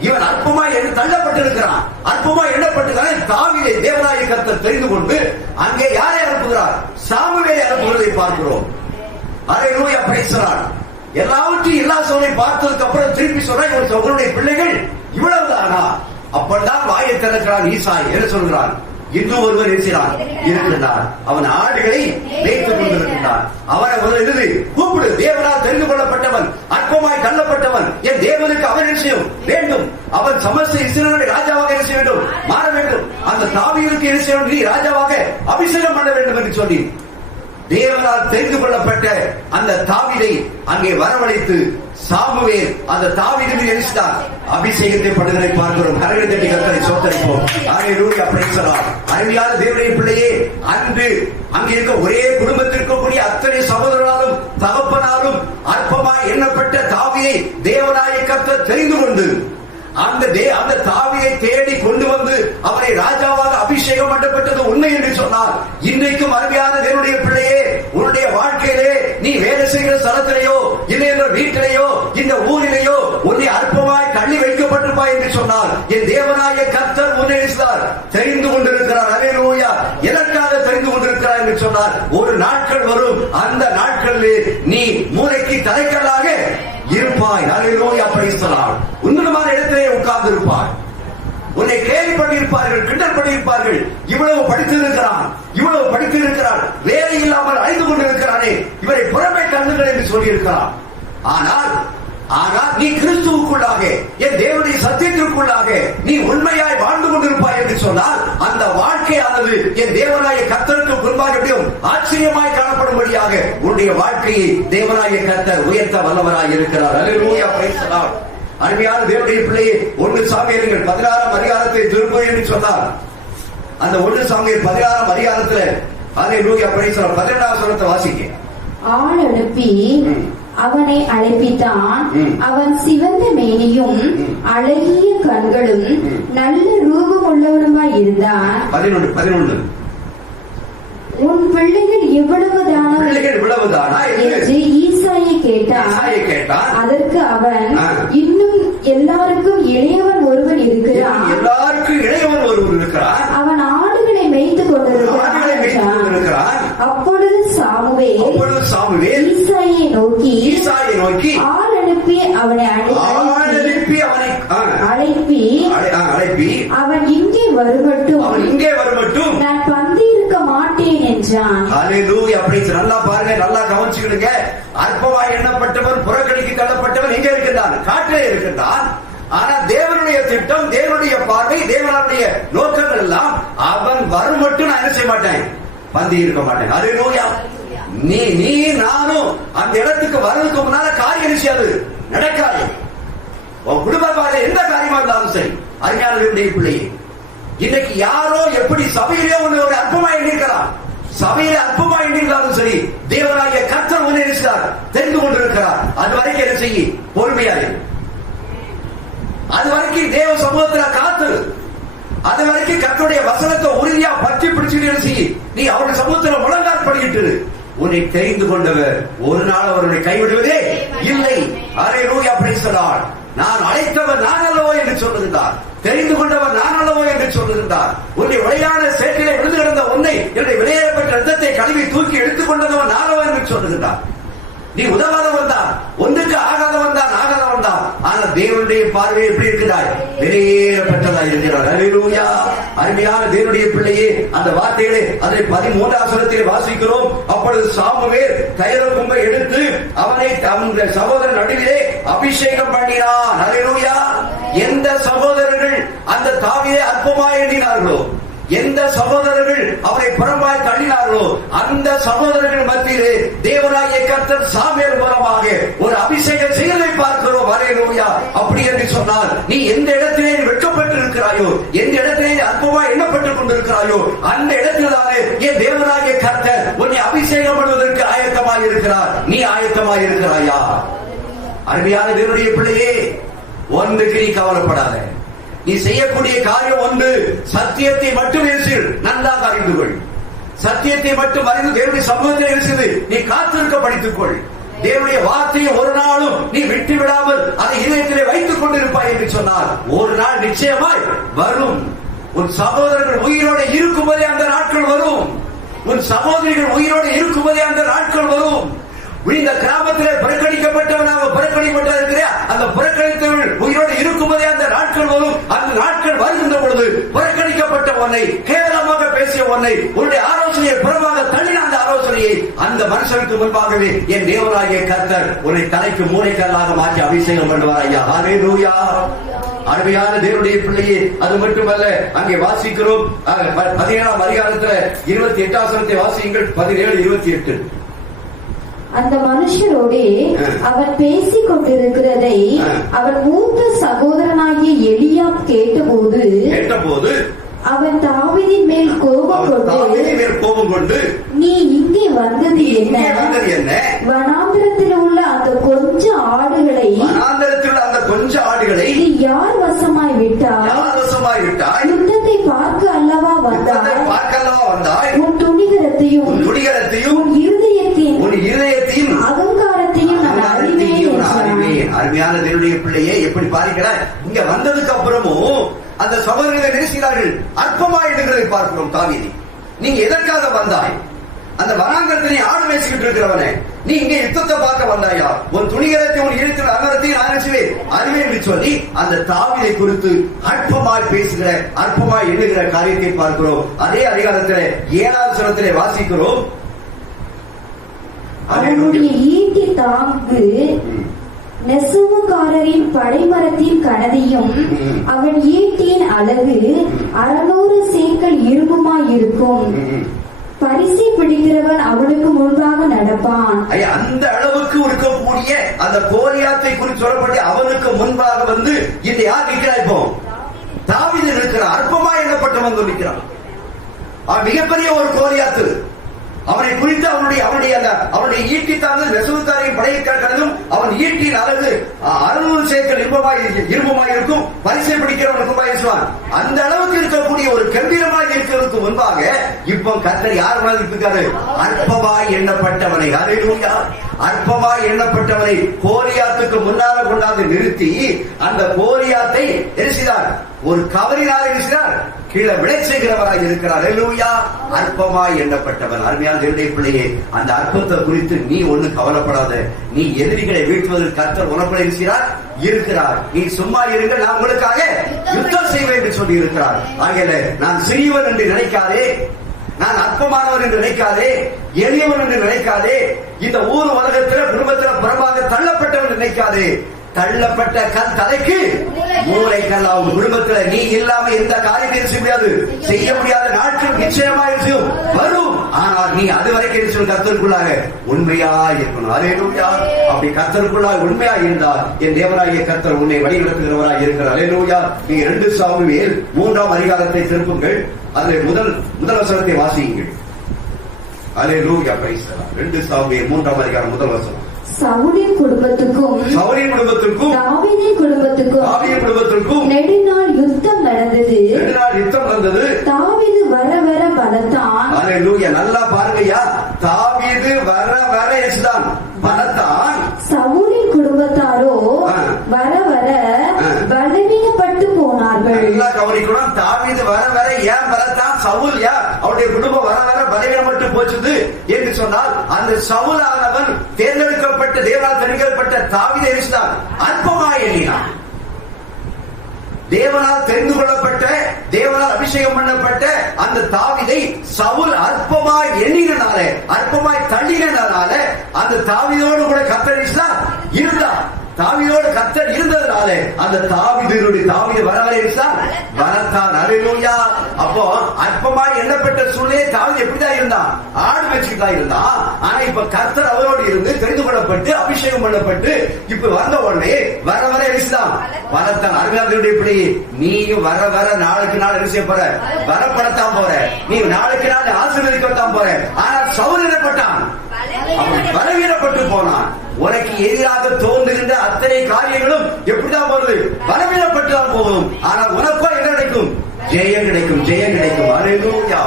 இவன் அற்பமாய் தள்ளப்பட்டிருக்கிறான், அற்பமாய் எண்ணப்பட்டிருக்கிறான். தாவீதை தேவனாகிய கர்த்தர் தெரிந்து கொண்டு அங்கே யாரை அனுப்புகிறார்? சாமுவேலை அனுப்புவதை பார்க்கிறோம். அல்லேலூயா, பிரைஸ் தி லார்ட். எல்லாவற்றையும் எல்லா சோதனை பார்த்ததுக்கு அப்புறம் திருப்பி சொல்றான், ஒரு சகோதரனுடைய பிள்ளைகள் இவ்வளவுதானா? அப்பதான் வாயை திறக்கிறான் ஈசாய். என்ன சொல்கிறான்? இன்னும் ஒருவர் இருக்கிறார், அவன் ஆடுகளை மேய்த்துக் கொண்டிருக்கிறான். அவனை எழுது கூப்பிடு, தேவனால் தெரிந்து கொள்ளப்பட்டவன், அற்பமாய் தள்ளப்பட்டவன், என் தேவனுக்கு அவன் விஷயம் வேண்டும், அவன் சமஸ்த இஸ்ரவேலுடைய ராஜாவாக இருக்க வேண்டும், மாற வேண்டும், அந்த தாவீதுக்கு இருக்க வேண்டும், நீ ராஜாவாக அபிஷேகம் பண்ண வேண்டும் என்று சொல்லி தேவனால் தெரிந்து கொள்ளப்பட்ட அந்த தாவீதை அங்கே வரவழைத்து சாமுவேல் அந்த தாவீதின் எழுந்தார், அபிஷேகத்தை படுகிறதை பார்க்கிறோம். கரங்களை தட்டி கர்த்தரை ஸ்தோத்திரிப்போம். அல்லேலூயா, பிரைஸ் தி லார்ட். அருமையான தேவனுடைய பிள்ளையே, அன்று அங்கே இருக்க ஒரே குடும்பத்திற்கு கூடிய அத்தனை சகோதரனாலும் தகப்பனாலும் அற்பமாய் எண்ணப்பட்ட தாவீதை தேவனாகிய கர்த்தர் தெரிந்து கொண்டு அந்த தாவீதை தேடி கொண்டு வந்து அவரை ராஜாவாக அபிஷேகம் பண்ணப்பட்டது உண்மை என்று சொன்னார். இன்றைக்கும் அருமையான தேவனுடைய பிள்ளையே, உன்னுடைய வாழ்க்கையிலே நீ வேலை செய்கிற ஸ்தலத்திலேயோ இல்லை என்ற வீட்டிலேயோ இந்த ஊரிலேயோ உன்னை அற்பமாய் தள்ளி வைக்கப்பட்டிருப்பாய் என்று சொன்னார், என் தேவனாகிய கர்த்தர் உன்னை தெரிந்து கொண்டிருக்கிறார். அல்லேலூயா. எதற்காக தெரிந்து கொண்டிருக்கிறார் என்று சொன்னார், ஒரு நாட்கள் வரும், அந்த நாட்களில் நீ மூளைக்கு தலைக்கல்லாக இருப்பாய். அல்லேலூயா, பிரைஸ் தி லார்ட். உன்னதமான இடத்திலே உட்கார்ந்து இருப்பாய். உன்னை கேலி பண்ணியிருப்பார்கள், கிண்டல் பண்ணியிருப்பார்கள். இவ்வளவு படித்திருக்கிறான், இவ்வளவு படித்திருக்கிறான், வேலை இல்லாமல் அழைந்து கொண்டிருக்கிறானே, இவரை புறமே தள்ளுங்கள் என்று சொல்லியிருக்கிறான். ஆனால் நீ கிறிஸ்துவுக்குள்ளாக, என் தேவனுடைய சத்தியத்திற்குள்ளாக நீ உண்மையாய் வாழ்ந்து கொண்டிருப்பாய் என்று சொன்னால் அந்த வாழ்க்கையானது என் தேவனாகிய கர்த்தருக்கு முன்பாக எப்படியும் ஆச்சரியமாய் காணப்படும்படியாக உன்னுடைய வாழ்க்கையை தேவனாகிய கர்த்தர் உயர்த்த வல்லவராய் இருக்கிறார். அல்லேலூயா, பிரைஸ் தி லார்ட். அருமையான தேவனுடைய பிள்ளையே, 1 சாமுவேல் 16ஆம் அதிகாரத்தை திரும்ப என்று சொன்னார். அந்த 1 சாமுவேல் 16ஆம் அதிகாரத்துல அல்லேலூயா, பிரைஸ் தி லார்ட், 12ஆம் வசனத்தை வாசிங்க. ஆள் அனுப்பி அவனை அழைப்பித்தான். அவன் சிவந்த மேனியும் அழகிய கண்களும் நல்ல ரூபம் உள்ளவனுமாய் இருந்தான். 11 உன் பிள்ளைகள் இவ்வளவுதானா என்று ஈசாயை கேட்டான். அதற்கு அவன், இன்னும் எல்லாருக்கும் இளையவன் ஒருவன் இருக்கிறான், அவன் ஆடுகளை மேய்த்துக் கொண்டிருக்கிறான். அப்பொழுது சாமுவேல் ஈசாயை நோக்கி ஆள் அனுப்பி அவனை அழைப்பி அவன் இங்கே வருமட்டும் நான் பந்தி இருக்க மாட்டேன் என்றான். அல்லேலூயா, அப்படி நல்லா பாருங்க, நல்லா கவனிச்சுக்கிடுங்க. அற்பமாய் எண்ணப்பட்டவன், புறக்கணிக்கு தள்ளப்பட்டவன் எங்க இருக்கின்றான்? காட்டிலே இருக்கின்றான். ஆனா தேவனுடைய திட்டம், தேவனுடைய பார்வை, தேவனுடைய நோக்கங்கள் எல்லாம் அவன் வரும் மட்டும் நான் என்ன செய்ய மாட்டேன்? பந்தி இருக்க மாட்டேன். அல்லேலூயா. நீ நானும் அந்த இடத்துக்கு வர்றதுக்கு முன்னால காரியம் செய்யாது, நடக்காது. உன் குடும்ப எந்த காரியமா இருந்தாலும் சரி, அறிஞர்களுடைய பிள்ளையே, இன்னைக்கு யாரோ எப்படி சபையிலே ஒரு அற்பமாய் எண்ணிருக்கிறார், சபையில அற்பமாய் எண்ணிருந்தாலும் சரி, தேவனாகிய கர்த்தர் உன்னை இருக்கிறார், தெரிந்து கொண்டிருக்கிறார். அது வரைக்கும் என்ன செய்ய? பொறுமையாக. அது வரைக்கும் தேவ சமூகத்தில் காத்து, அது வரைக்கும் கர்த்தருடைய வசனத்தை உறுதியா பற்றி பிடிச்சுட்டு செய்ய, நீ அவருடைய சமூகத்தில் முழங்கால் படிக்கிட்டு உன்னை தெரிந்து கொண்டவர் ஒரு நாள் அவருடைய கைவிடுவதே இல்லை. அல்லேலூயா, பிரைஸ் தி லார்ட். நான் அழைத்தவர் நான் அல்லவோ என்று சொல்லுகின்றார், தெரிந்து கொண்டவர் நான் அல்லவோ என்று சொல்லுகின்றார். உன்னை விளையாட சேற்றிலே விழுந்து கிடந்த உன்னை என்னுடைய விளையாடப்பட்ட ரத்தத்தை கழுவி தூக்கி எடுத்துக் கொண்டவர் நானவோ என்று சொல்லுகின்றார். நீ உதவாதவன் தான், ஒன்றுக்கு ஆகாதவன் தான், ஆனா தேவனுடைய பார்வை எப்படி இருக்கிறாய்? வெளியேறப்பட்டதாய் இருக்கிறார். அல்லேலூயா. அருமையான தேவனுடைய பிள்ளையே, அந்த வார்த்தைகளை அதை 13ஆம் வசனத்திலே வாசிக்கிறோம். அப்பொழுது சாமுவேல் தைல கொம்பை எடுத்து அவனை தம்முடைய சகோதரன் நடுவிலே அபிஷேகம் பண்ணினான். அல்லேலூயா. எந்த சகோதரர்கள் அந்த தாவீதை அற்பமாய் எண்ணினார்களோ, எந்த சகோதரர்கள் அவரை புறம்பாய் தள்ளினார்களோ, அந்த சகோதரர்கள் மத்தியிலே தேவனாகிய கர்த்தர் சாமுவேல் மூலமாக ஒரு அபிஷேகம் செய்வதை பார்க்கிறோம். அல்லேலூயா. அப்படி என்று சொன்னால், நீ எந்த இடத்திலே வெட்கப்பட்டு இருக்கிறாயோ, எந்த இடத்திலே அற்பமாய் எண்ணப்பட்டுக் கொண்டிருக்கிறாயோ, அந்த இடத்தில்தானே என் தேவனாகிய கர்த்தர் உன்னை அபிஷேகம் பண்ணுவதற்கு ஆயத்தமாய் இருக்கிறார். நீ ஆயத்தமாய் இருக்கிறாயா? அருமையான தேவனுடைய பிள்ளையே, ஒன்றுக்கு நீ கவலைப்படாத. நீ செய்யக்கூடிய காரியம் ஒன்று, சத்தியத்தை மட்டும் பேசு, நன்றாக அறிந்து கொள். சத்தியத்தை மட்டும் அறிந்து தேவனுடைய சமூகத்தில் இருக்கிறது நீ காத்திருக்க படித்துக் கொள். தேவனுடைய வார்த்தையை ஒரு நாளும் நீ விட்டு விடாமல் அதை இதயத்திலே வைத்துக் கொண்டிருப்பாய் என்று சொன்னார். ஒரு நாள் நிச்சயமாய் வரும். உன் சகோதரர்கள் உயிரோடு இருக்கும்போதே அந்த நாட்கள் வரும். உன் சகோதரிகள் உயிரோடு இருக்கும்போதே அந்த நாட்கள் வரும். இந்த கிராமத்திலே புறக்கணிக்கப்பட்டவனாக புறக்கணிக்கப்பட்டிருக்கிற அந்த புறக்கணித்தவர்கள் உயிரோடு இருக்கும்போதே அந்த நாட்கள் வரும். அந்த நாட்கள் வருகின்ற பொழுது புறக்கணிக்கப்பட்ட உன்னை, கேவலமாக பேசிய உன்னை, உன்னுடைய ஆலோசனையை புறமாக தள்ளின அந்த ஆலோசனையை அந்த மனுஷனுக்கு முன்பாகவே என் தேவனாகிய கர்த்தர் உன்னை தலைக்கு மூளைக்கல்லாக மாற்றி அபிஷேகம் பண்ணுவார். ஐயா, ஹல்லேலூயா. அருமையான தேவனுடைய பிள்ளையே, அது மட்டுமல்ல, அங்கே வாசிக்கிறோம் 17ஆம் அதிகாரத்துல 28ஆம் வசனத்தை வாசியுங்கள். 17:28. அந்த மனுஷரோடே அவன் பேசிக் கொண்டிருக்கிறதை அவன் மூத்த சகோதரனாகிய எலியாப் கேட்டபோது அவன் தாவீதின் மேல் கோபம் கொண்டு நீ இங்கே வந்தது என்ன? வனாந்திரத்தில் உள்ள அந்த கொஞ்ச ஆடுகளை நீ யார் வசமாய் விட்டாய்? யுத்தத்தை பார்க்க அல்லவா வந்தாய்? உன் துணிகரத்தையும் உன் இருதயத்தின் அகங்காரத்தையும் நான் அறிவேன். அருமையான தேவனுடைய பிள்ளையே, எப்படி பார்க்கிறார்? இங்க வந்ததுக்கு அப்புறமும் அந்த சகோதரர்களை நினைக்கிறார்கள். அற்பமாயிடுகிறதை பார்க்கிறோம். தாவீது, நீங்க எதற்காக வந்தாய்? அந்த வனாந்தரத்தை நீ ஆடு மேய்ச்சிக்கிட்டு இருக்கிறவனே, நீ இங்கே யுத்தத்தை பார்க்க வந்தாயா? உன் துணிகரத்தை உன் இருத்தின் அகரத்தையும் அறிவே என்று சொல்லி அந்த தாவீதை குறித்து அற்பமாய் பேசுகிற, அற்பமாய் எண்ணுகிற காரியத்தை பார்க்கிறோம். அதே அதிகாரத்திலே 7ஆம் வசனத்திலே வாசிக்கிறோம். அவனுடைய ஈட்டி தாங்கு நெசவுக்காரரின் படைமரத்தின் கனதியும் அவன் ஈட்டியின் அளவு 600 சேக்கல் இரும்புமாயிருக்கும். பரிசை பிடிக்கிறவன் அவனுக்கு முன்பாக நடப்பான். அந்த அளவுக்கு இருக்கக்கூடிய அந்த கோலியாத்தை குறித்து சொல்லப்பட்டு அவனுக்கு முன்பாக வந்து இந்த யார் நிற்கிறார்? இப்போ தாவீது இருக்கிறார். அற்பமா எண்ணப்பட்டவன் நிற்கிறான். அவன் மிகப்பெரிய ஒரு கோலியாத்து. அவனை குறித்து அவனுடைய ஈட்டி தாழ்ந்து நெசவுக்காரின் படையக்காரனும் அவன் ஈட்டின் அளவு 600 சேக்கல் இரும்புமாய் இருக்கும். பரிசை பிடிக்கிறவனுக்கு பேசுவான். அந்த அளவுக்கு இருக்கக்கூடிய ஒரு கம்பீரமாய் இருக்கிறதுக்கு முன்பாக இப்போ கர்த்தர் யார் இருக்காரு? அற்பமாய் எண்ணப்பட்டவனை, ஹல்லேலூயா, அற்பமாய் எண்ணப்பட்டவனை கோலியாத்துக்கு முன்னால கொண்டாந்து நிறுத்தி அந்த கோலியாத்தை எரிசினார். ஒரு கவரினால் எரிசினார். கீழே விளை செய்கிறவராய் இருக்கிறார். ஹல்லேலூயா. அற்பமாய் எண்ணப்பட்டவன். அருமையான தேவனுடைய பிள்ளையே, அந்த அற்பத்தை குறித்து நீ ஒண்ணு கவலைப்படாத. நீ எதிரிகளை வீழ்த்துவதற்கு கர்த்தர் உனக்குள்ள இருக்கிறார். நீ சும்மா இருங்க, நான் உங்களுக்காக யுத்தம் செய்வேன் என்று சொல்லி இருக்கிறார். ஆகையால நான் சிறியவன் என்று நினைக்காதே, நான் அற்பமானவன் என்று நினைக்காதே, எளியவன் என்று நினைக்காதே, இந்த ஊர் உலகத்தில் குடும்பத்தில் புறமாக தள்ளப்பட்டவன் நினைக்காதே. தள்ளப்பட்ட கல் தலைக்கு மூளைக்கல். அவன் குடும்பத்தில் நீ இல்லாம எந்த காரியம் செய்ய முடியாத நாட்கள் நிச்சயமா வரும். ஆனால் நீ அது வரைக்கும் கர்த்தருக்குள்ளாக உண்மையா இருக்கணும். ஹல்லேலூயா. அப்படி கர்த்தருக்குள்ளாக உண்மையா இருந்தால் என் தேவனாகிய கர்த்தர் உன்னை வழிநடத்துகிறவராக இருக்கிறார். ஹல்லேலூயா. நீ 2 சாமுவேல் 3ஆம் அதிகாரத்தை திருப்புங்கள். அதில் முதல் வசனத்தை வாசியுங்கள். ஹல்லேலூயா. Praise the Lord. 2 சாமுவேல் 3ஆம் அதிகாரம் முதல் வசனம். சவுலின் குடும்பத்துக்கும் தாவீதின் குடும்பத்துக்கும் நெடுநாள் யுத்தம் நடந்தது. தாவீது வர வர பலத்தான். ஹல்லேலூயா. நல்லா பாருங்கய்யா, தாவீது வர வர பலத்தான். சவுலின் குடும்பத்தாரோ வர வர பலவீனப்பட்டு போனார்கள். நல்லா கவனிக்கணும். தாவீது வர வர ஏன் பலத்தான்? சவுல் அவருடைய குடும்பம் வர வர பலவீனப்பட்டு போச்சுது என்று சொன்னால், அந்த சவுல் ஆனவன் தேர்ந்தெடுக்கப்பட்ட தேவனால் தெரிவிக்கப்பட்ட தாவீதை எரிசினான். அற்பமாய் எண்ணினான். தேவனால் தெரிந்து கொள்ளப்பட்ட, தேவனால் அபிஷேகம் பண்ணப்பட்ட அந்த தாவீதை சவுல் அற்பமாய் எண்ணினாலே, அற்பமாய் தள்ளினால அந்த தாவீதோடு கூட கர்த்தர் இருந்தார். தாவீதோடு கர்த்தர் இருந்ததுனால அந்த தாவீது வரவழைத்தான். ஹல்லேலூயா. அப்போ அற்பமாய் எண்ணப்பட்ட சூழ்நிலை தாவீது எப்படிதான் இருந்தான்? ஆடு மேய்ச்சிதான் இருந்தான். ஆனா இப்ப கர்த்தர் அவரோடு இருந்து தெரிந்து கொள்ளப்பட்டு அபிஷேகம் பண்ணப்பட்டு இப்ப வந்த உடனே வர வர எரிசுதான் வரத்தான். அருமையாளர்களுடைய இப்படி நீயும் வர வர நாளுக்கு நாள் என்ன செய்ய போற? வரப்படத்தான் போற. நீ நாளுக்கு நாள் ஆசீர்வதிக்கத்தான் போற. ஆனால் சவுல் என்னப்பட்டான்? பலவீனப்பட்டு போனான். உனக்கு எதிராக தோன்றுகின்ற அத்தனை காரியங்களும் எப்படிதான் போறது? பலவீனப்பட்டுதான் போகும். ஆனால் உனக்கு ஜெயம் கிடைக்கும், ஜெயம் கிடைக்கும். அல்லேலூயா.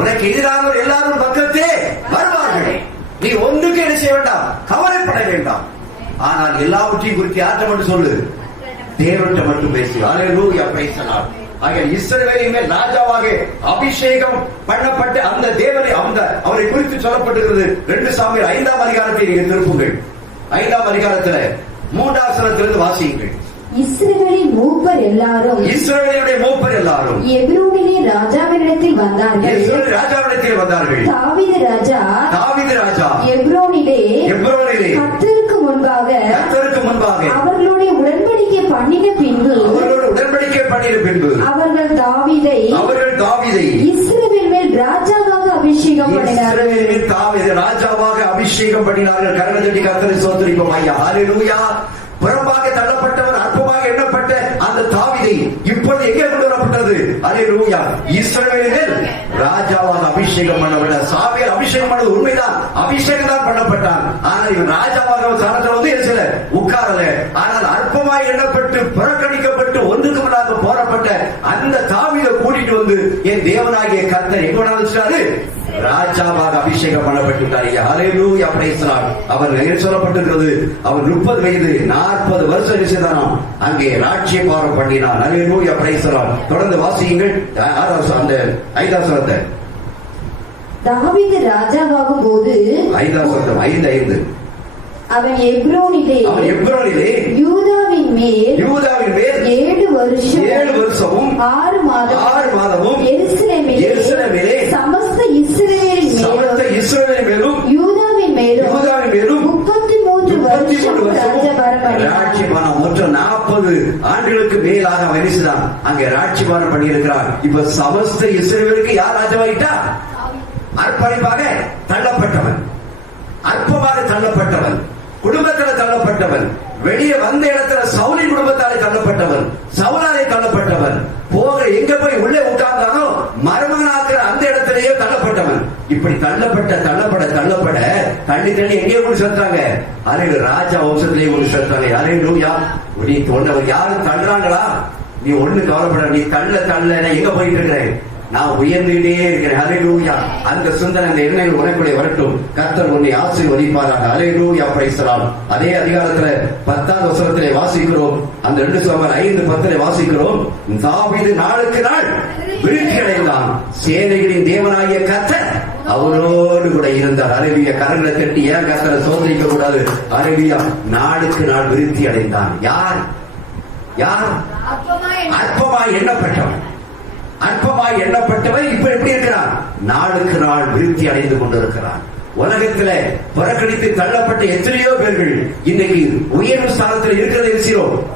உனக்கு எதிரானவர் எல்லாரும் பக்கத்தே வருவார்கள். நீ ஒன்றுக்கு என்ன செய்ய வேண்டாம், கவலைப்பட வேண்டாம். ஆனால் எல்லாவற்றையும் குறித்து யார்கிட்ட மட்டும் சொல்லு, தேவன்கிட்ட மட்டும் பேசு. அல்லேலூயா, பிரைஸ் தி லார்ட். ஆக இஸ்ரவேலின் மேல் ராஜாவாக அபிஷேகம் பண்ணப்பட்ட அந்த தேவனை அவரை குறித்து சொல்லப்பட்டிருக்கிறது. 2 சாமுவேல் 5ஆம் அதிகாரத்தை நீங்க திருப்புங்கள். 5ஆம் அதிகாரத்தில் 3ஆம் வசனத்திலிருந்து வாசியுங்கள். இஸ்ரவேலின் மூப்பர் எல்லாரும், இஸ்ரவேலுடைய மூப்பர் எல்லாரும் எப்ரோனிலே ராஜாவினிடத்தில் வந்தார்கள். ராஜாவினிடத்தில் வந்தார்கள். தாவீது ராஜா எப்ரோனிலே கர்த்தருக்கு முன்பாக அவர்களுடைய உடன்படிக்கை பண்ணின பின்பு அவர்கள் தாவீதை இஸ்ரவேல் மேல் ராஜாவாக அபிஷேகம் பண்ணினார்கள். கரங்களை தட்டி கர்த்தரை ஸ்தோத்திரிப்போம். ஐயா, ஹல்லேலூயா. புறம்பாக தள்ளப்பட்டவர், அற்பமாக எண்ணப்பட்ட அந்த தாவீதை இப்பொழுது எங்கே கொண்டு வரப்பட்டது? அல்லேலூயா. இஸ்ரவேலில் ராஜாவாக அபிஷேகம் பண்ணப்பட்ட சாமுவேல் அபிஷேகம் பண்ணது உண்மைதான், அபிஷேகம் தான் பண்ணப்பட்டான். ஆனால் இவன் ராஜாவாக ஸ்தானத்தில் வந்து சில உட்காரல. ஆனால் அற்பமாய் எண்ணப்பட்டு புறக்கணிக்கப்பட்டு ஒன்றுக்கு முன்னாக போறப்பட்ட அந்த தாவீதை கூட்டிட்டு வந்து என் தேவனாகிய கர்த்தர் எங்க வச்சாரு? ராஜாவாக அபிஷேகம் பண்ணப்பட்டுள்ளார். ஹல்லேலூயா, பிரைஸ் தி லார்ட். அவர் சொல்லப்பட்டிருக்கிறது, அவர் 30 வயது 40 வருஷம் நிச்சயதானம் அங்கே ராஜ்யபாரம் பண்ணினார். ஹல்லேலூயா, பிரைஸ் தி லார்ட். தொடர்ந்து வாசியுங்கள். 5ஆம் வசனத்தை. தாவீது ராஜாவாகும் போது 5ஆம் வசனம் 5 அவன் எப்ரோனிலே யூதாவின் மேல் 7 வருஷமும் 6 மாதமும் எருசலேமிலே சமஸ்த இஸ்ரவேலின் மேலும் யூதாவின் மேலும் 33 வருஷம் ராஜ்யபாரம் பண்ணினார். மொத்தம் 40 ஆண்டுகளுக்கு மேலாக அவன் அங்கே ராஜ்யபாரம் பண்ணியிருக்கிறார். இப்ப சமஸ்த இஸ்ரவேலுக்கு யார் ராஜாவாயிட்டா? அர்ப்பணிப்பாக தள்ளப்பட்டவன், அற்பமாக தள்ளப்பட்டவன், குடும்பத்தில் தள்ளப்பட்டவன், வெளியே வந்த இடத்துல சவுலின் குடும்பத்தாலே தள்ளப்பட்டவன், சவுலாலே தள்ளப்பட்டவன், போக எங்க போய் உள்ளே உட்கார்ந்தானோ மர்மனாக்கிற அந்த இடத்திலேயே தள்ளப்பட்டவன். இப்படி தள்ளப்பட தள்ளி எங்கே கொண்டு சேர்த்தாங்க? அரையில் ராஜா வம்சத்திலேயே கொண்டு சேர்த்தாங்க. அல்லேலூயா. நீ ஒன்னவர் யாரும் தள்ளுறாங்களா? நீ ஒண்ணு கவலைப்பட, நீ தள்ள எங்க போயிட்டு இருக்கிறேன்? நான் உயர்ந்துட்டே இருக்கிறேன். அல்லேலூயா. அந்த சிந்தனை, அந்த எண்ணங்கள் உனக்குள்ளே வரட்டும். கர்த்தர் உன்னை ஆசீர்வதிப்பாராக. அல்லேலூயா, பிரைஸ் தி லார்ட். அதே அதிகாரத்துல 10ஆம் வசனத்திலே வாசிக்கிறோம். அந்த 2 சாமுவேல் 5:10 வாசிக்கிறோம். தாவீது நாளுக்கு நாள் விருத்தி அடைந்தான். சேனைகளின் தேவனாகிய கர்த்தர் அவரோடு கூட இருந்தார். அல்லேலூயா. கரங்களை தட்டி ஏன் கர்த்தரை சோதரிக்க கூடாது? அல்லேலூயா. நாளுக்கு நாள் விருத்தி அடைந்தான். யார்? அற்பமாய் எண்ணப்பட்டவன், அற்பமாய் எண்ணப்பட்டவர் இப்ப எப்படி இருக்கிறார்? நாளுக்கு நாள் விருத்தி அடைந்து கொண்டிருக்கிறார். உலகத்தில் புறக்கணித்து தள்ளப்பட்ட எத்தனையோ பேர்கள் இன்னைக்கு உயர்வு ஸ்தானத்தில் இருக்கிறதை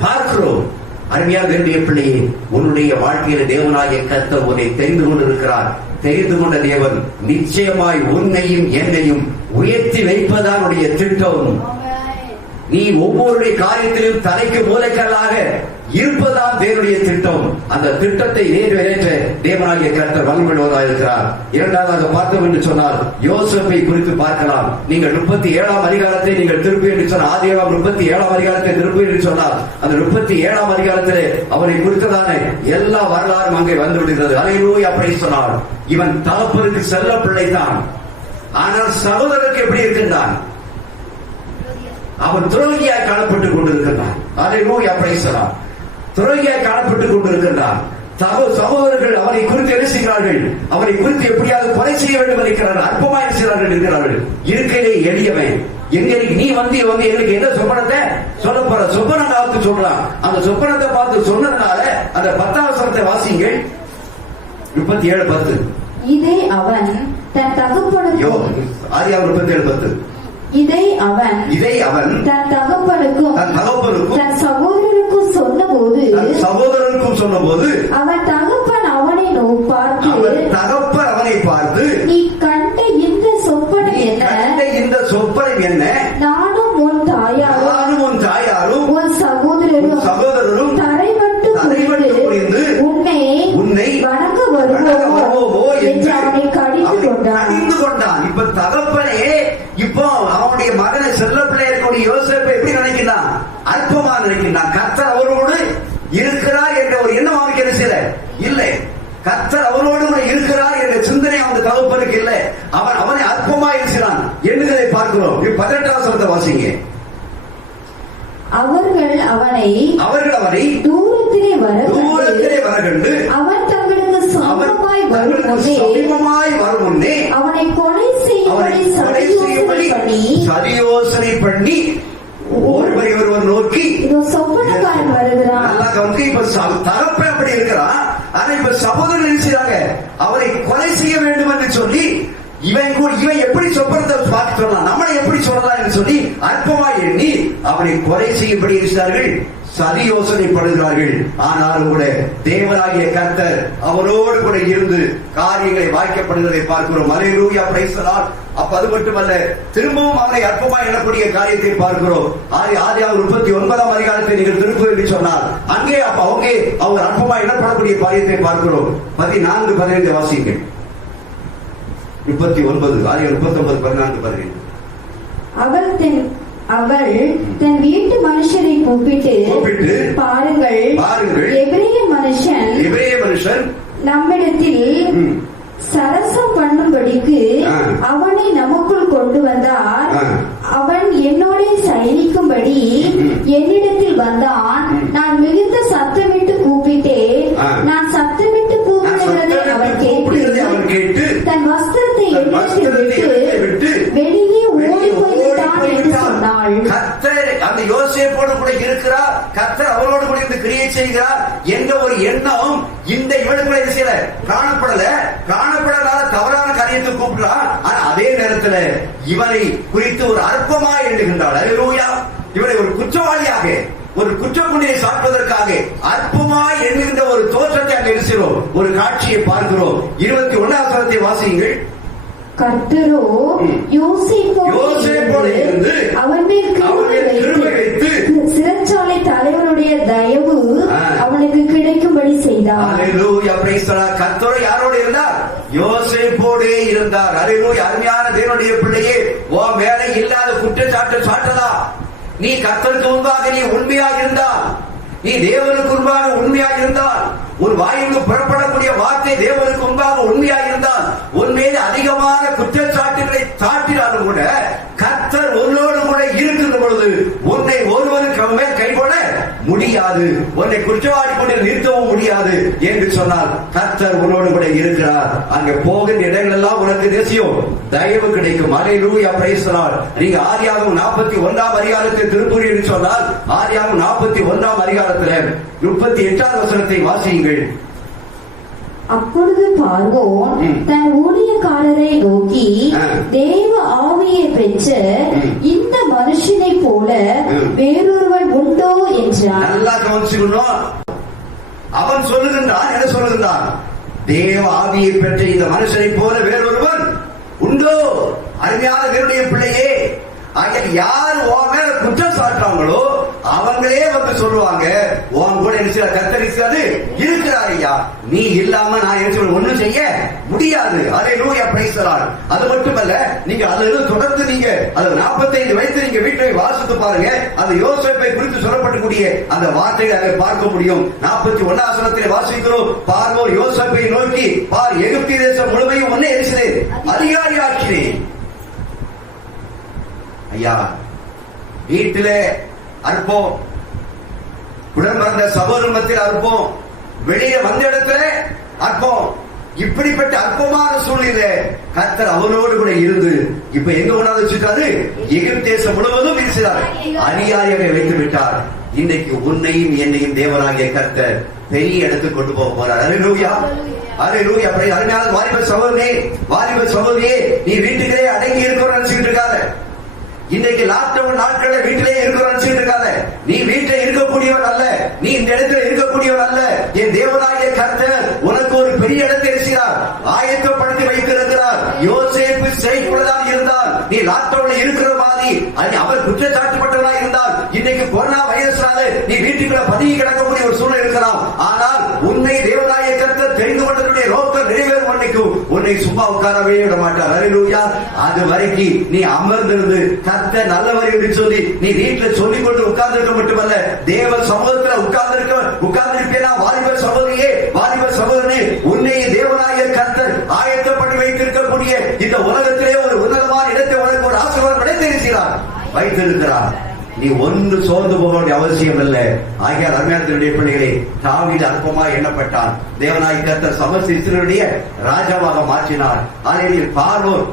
பார்க்கிறோம். அருமையாக வேண்டிய பிள்ளையே, உன்னுடைய வாழ்க்கையில தேவனாகிய கர்த்தர் உன்னை தெரிந்து கொண்டிருக்கிறார். தெரிந்து கொண்ட தேவன் நிச்சயமாய் உன்னையும் என்னையும் உயர்த்தி வைப்பதான் உடைய திட்டம். நீ ஒவ்வொரு காரியத்திலும் தலைக்கு மூலைக்கல்லாக இருப்பதான் தேவனுடைய திட்டம். அந்த திட்டத்தை நிறைவேற்ற தேவனாகிய கர்த்தர் வல்லமையுள்ளவராக இருக்கிறார். இரண்டாவதாக பார்த்தோம் என்று சொன்னால் யோசேப்பை குறித்து பார்க்கலாம். நீங்கள் 37ஆம் அதிகாரத்தை நீங்கள் திருப்பி என்று சொன்னால், ஆதியாகமம் 37ஆம் அதிகாரத்தை திருப்பி என்று சொன்னால், அந்த 37ஆம் அதிகாரத்திலே அவரை குறித்ததான எல்லா வரலாறும் அங்கே வந்து விடுகிறது. அல்லேலூயா, பிரைஸ் தி லார்ட். இவன் தகப்பனுக்கு செல்ல பிள்ளைதான். ஆனால் சகோதரருக்கு எப்படி இருக்கின்றான்? அவன் துரோகியாய் காணப்பட்டுக் கொண்டிருக்கின்றான். அல்லேலூயா, பிரைஸ் தி லார்ட். துரோகியாய் காணப்பட்டுக் கொண்டிருக்கின்றான். சகோதரர்கள் அவனை குறித்து என்ன செய்கிறார்கள்? அவனை குறித்து எப்படியாவது கொலை செய்ய வேண்டும் இருக்கிறார்கள். அற்பமாய் செய்கிறார்கள் இருக்கிறார்கள். இருக்கையிலே எளியவன். எங்களுக்கு நீ வந்து எங்களுக்கு என்ன சொப்பனத்தை சொல்ல போற? சொப்பனம் பார்த்து சொல்றான். அந்த சொப்பனத்தை பார்த்து சொன்னதுனால அந்த 10ஆம் வசனத்தை வாசிங்கள். 37:10. இதை அவன் தன் தகப்பனுக்கு, ஆதியாகமம் 37:10. இதை அவன் தன் தகப்பனுக்கும் தன் சகோதரருக்கும் சொன்னபோது அவன் தகப்பன் அவனை பார்த்து, நீ கண்ட இந்த சொப்பனம் என்ன? நானும் உன் தாயாரும் உன் சகோதரரும் தரைபட்டு புரிந்து உன்னை வணங்க வருவோமோ என்று அவனை கடிந்து கொண்டான். இப்ப தகப்பனே இப்போ அவனுடைய மகனை செல்ல பிள்ளை இருக்கக்கூடிய யோசேப்பை எப்படி நினைக்கிறான்? அற்பமா நினைக்கிறான். கர்த்தர் அவரோடு இருக்கிறார் என்ற ஒரு எண்ணம் அவனுக்கு என்ன செய்யல? இல்லை. கர்த்தர் அவரோடு கூட இருக்கிறார் என்ற சிந்தனை அந்த தகப்பனுக்கு இல்லை. அவனை அற்பமாய் இருக்கிறான் எண்ணுகிறதை பார்க்கிறோம். 18ஆம் வசனத்தை வாசிங்க. அவர்கள் அவனை தூரத்திலே வரகண்டு அவன் தங்களுக்கு சமீபமாய் வரும் முன்னே அவனை கொலை செய்யும்படி சதியோசனை பண்ணி ஒருவர் நோக்கி சொப்பனக்காரன் வருகிறான். நல்லா கவனிக்க. இப்ப தகப்பன் அப்படி இருக்கிறான். ஆனா இப்ப சகோதரர் நினைச்சாங்க அவரை கொலை செய்ய வேண்டும் என்று சொல்லி இவன் எப்படி சொப்பனத்தை பார்த்து சொல்லலாம், நம்மளை எப்படி சொல்லலாம் என்று சொல்லி அற்பமா எண்ணி அவனை கொலை செய்யப்படி இருக்கிறார்கள், சதி யோசனைப்படுகிறார்கள். ஆனாலும் கூட தேவனாகிய கர்த்தர் அவரோடு கூட இருந்து காரியங்களை வாய்க்கப்படுவதை பார்க்கிறோம். அல்லேலூயா, பிரைஸ் தி லார்ட். அப்ப அது மட்டுமல்ல, திரும்பவும் அவனை அற்பமா எண்ணக்கூடிய காரியத்தை பார்க்கிறோம். ஆதியாகமம் 39ஆம் அதிகாரத்தை நீங்கள் திருப்பி என்று சொன்னால் அங்கே அவங்க அற்பமா எண்ணப்படக்கூடிய காரியத்தை பார்க்கிறோம். 14, 15 வாசியுங்கள். 39 ஆதியாகமம் 39, 14, 15. அவள் தன் வீட்டு மனுஷரை கூப்பிட்டு பாருங்கள் எபிரேய மனுஷன் நம்மிடத்தில் சரசம் பண்ணும்படிக்கு அவனை நமக்குள் கொண்டு வந்தார். அவன் என்னோட சயனிக்கும்படி என்னிடத்தில் வந்தான். நான் மிகுந்த சத்தமிட்டு கூப்பிட்டேன். நான் சத்தமிட்டு கூப்பிடுகிறதை அவன் கேட்டு தன் வஸ்திரத்தை விட்டு வெளியே ஓடி போய்விட்டான் என்று சொன்னாள். கர்த்தர் அந்த யோசேப்போடு கூட இருக்கிறார், கர்த்தர் அவரோடு கூட இருந்து கிரியை செய்கிறார் என்ற ஒரு எண்ணம் இந்த இவளுக்குள்ள காணப்படாத தவறான காரியத்தை கூப்பிடுறார். ஆனா அதே நேரத்தில் இவனை குறித்து ஒரு அற்பமா எண்ணுகின்றாள். அல்லேலூயா. இவனை ஒரு குற்றவாளியாக, ஒரு குற்றக்குண்டியை சாட்டுவதற்காக அற்பமாய் எண்ணுகின்ற ஒரு தோற்றத்தை அங்கே இருக்கிறோம், ஒரு காட்சியை பார்க்கிறோம். 21ஆம் வசனத்தை வாசியுங்கள். கர்த்தரோ யோசேப்போடு இருந்து அவன் மேல் கிருபை வைத்து சிறைச்சாலை தலைவனுடைய தயவு அவனுக்கு கிடைக்கும்படி செய்தார். அல்லேலூயா, பிரைஸ் தி லார்ட். கர்த்தர் யாரோடு இருந்தார்? யோசேப்போடு இருந்தார். அல்லேலூயா. அருமையான தேவனுடைய பிள்ளையே, உன் மேலே இல்லாத குற்றச்சாட்டு சாட்டலாம். நீ கர்த்தருக்கு முன்பாக நீ உண்மையாக இருந்தால், நீ தேவனுக்கு முன்பாக உண்மையாக இருந்தால், ஒரு வாயிலிருந்து புறப்படக்கூடிய வார்த்தை தேவனுக்கு முன்பாக உண்மையாக இருந்தால், உன் மீது அதிகமான குற்றச்சாட்டுகளை சாட்டினாலும் கூட கர்த்தர் உன்னோடு கூட இருக்கின்ற பொழுது உன்னை ஒருவருக்கு மேல் கை போட முடியாது, உன்னை குற்றவாளி கொண்டு நிறுத்தவும் முடியாது என்று சொன்னால் கர்த்தர் உன்னோடு கூட இருக்கிறார். அங்கே போகின்ற இடங்கள் எல்லாம் உனக்கு தேசியம் தயவு கிடைக்கும். அல்லேலூயா, பிரைஸ் தி லார்ட். நீங்க ஆதியாகமம் 41ஆம் அதிகாரத்தை திருப்புரி என்று சொன்னால் ஆதியாகமம் 41ஆம் அதிகாரத்தில் 38ஆம் வசனத்தை வாசியுங்கள். அப்பொழுது பார்வோன் தன் ஊழியக்காரரை நோக்கி, தேவ ஆவியை பெற்ற இந்த மனுஷனை போல வேறொருவன் உண்டோ என்றான். நல்லா கவனிச்சுக்கணும். அவன் சொல்லுகின்றான், என்ன சொல்லுகின்றான்? தேவ ஆவியை பெற்ற இந்த மனுஷனை போல வேறொருவன் உண்டோ? அருமையான தேவனுடைய பிள்ளையே, யார் உன் மேல குற்றம் சாட்டுறாங்களோ அவங்களே வந்து சொல்லுவாங்க, உன் கூட கர்த்தர் இருக்கிறார் ஐயா, நீ இல்லாம நான் ஒண்ணும் செய்ய முடியாது. அல்லேலூயா, பிரைஸ் தி லார்ட். அது மட்டுமல்ல, நீங்க அதுல தொடர்ந்து நீங்க அது 45 வயசு நீங்க வீட்டை வாசித்து பாருங்க. அந்த யோசேப்பை குறித்து சொல்லப்படக்கூடிய அந்த வார்த்தையை அதை பார்க்க முடியும். 41ஆம் வசனத்தில் வாசிக்கிறோம். பார்வோர் யோசேப்பை நோக்கி, பார், எகிப்து தேசம் முழுமையும் ஒன்னே இருக்கிறேன், அதிகாரி ஆக்கிறேன். ஐயா, வீட்டிலே அற்பம், உடன் பிறந்த சகோதரத்தில் அற்பம், வெளியே வந்த இடத்துல அற்பம், இப்படிப்பட்ட அற்பமான சூழ்நிலை கர்த்தர் அவனோடு கூட இருந்து இப்ப எங்க கொண்டாந்து வச்சுட்டாரு? எகிப்து தேசம் முழுவதும் இருக்கிறார், அதிகாரியாக வைத்து விட்டார். இன்னைக்கு உன்னையும் என்னையும் தேவனாகிய கர்த்தர் பெரிய இடத்துக்கு கொண்டு போக போறார். அல்லேலூயா, அல்லேலூயா. அருமையான வாலிப சகோதரியே, நீ வீட்டுக்குள்ளே அடங்கி இருக்கிறோம் நினைச்சுக்கிட்டு இருக்காத. இன்றைக்கு லாக்டவுன் நாட்கள்ல வீட்டிலே இருக்காத. நீ வீட்டில் இருக்கக்கூடியவன் அல்ல, நீ இந்த இடத்துல இருக்கக்கூடியவன் அல்ல. என் தேவனாகிய கர்த்தர் உனக்கு ஒரு பெரிய இடத்தை இருக்கிறார், ஆயத்தப்படுத்தி வைத்திருக்கிறார். யோசேப்பு சிறைக்குள்ளதான் இருந்தால், நீ லாக்டவுன்ல இருக்கிற மாதிரி அவர் குற்றச்சாட்டுப்பட்டவனாக இருந்தால் இன்னைக்கு கொரோனா வைரஸ்னால நீ வீட்டுக்குள்ள பதுங்கி கிடக்கக்கூடிய ஒரு சூழ்நிலை இருக்கலாம். ஆனால் உன்னை தேவனாகிய கர்த்தர் தெரிந்து கொண்டதுடைய நோக்கம் நிறைவேறும் வரைக்கும் உன்னை சும்மா உட்காரவே விட மாட்டார். அல்லேலூயா. அது வரைக்கும் நீ அமர்ந்திருந்து கர்த்தர் நல்லவர் என்று சொல்லி நீ வீட்டில் சொல்லிக் கொண்டு உட்கார்ந்திருக்க மட்டுமல்ல, தேவ சமூகத்தில் உட்கார்ந்திருப்பேனா? வாலிப சகோதரியே, வாலிப சகோதரனே, உன்னை தேவனாகிய கர்த்தர் ஆயத்தப்பட்டு வைத்திருக்கக்கூடிய இந்த உலகத்திலே ஒரு உன்னதமான இடத்தை உனக்கு ஒரு ஆசீர்வாதம் கிடைத்திருக்கிறார், வைத்திருக்கிறார். நீ ஒன்று சோர்ந்து போக வேண்டிய அவசியம் இல்லை. ஆகியால் அருமையானவருடைய பிள்ளைகளே, தாவீது அற்பமாய் எண்ணப்பட்டார். தேவனாகிய கர்த்தர் சமஸ்த இஸ்ரவேலுடைய ராஜாவாக மாற்றினார். அதில் பார்வோன்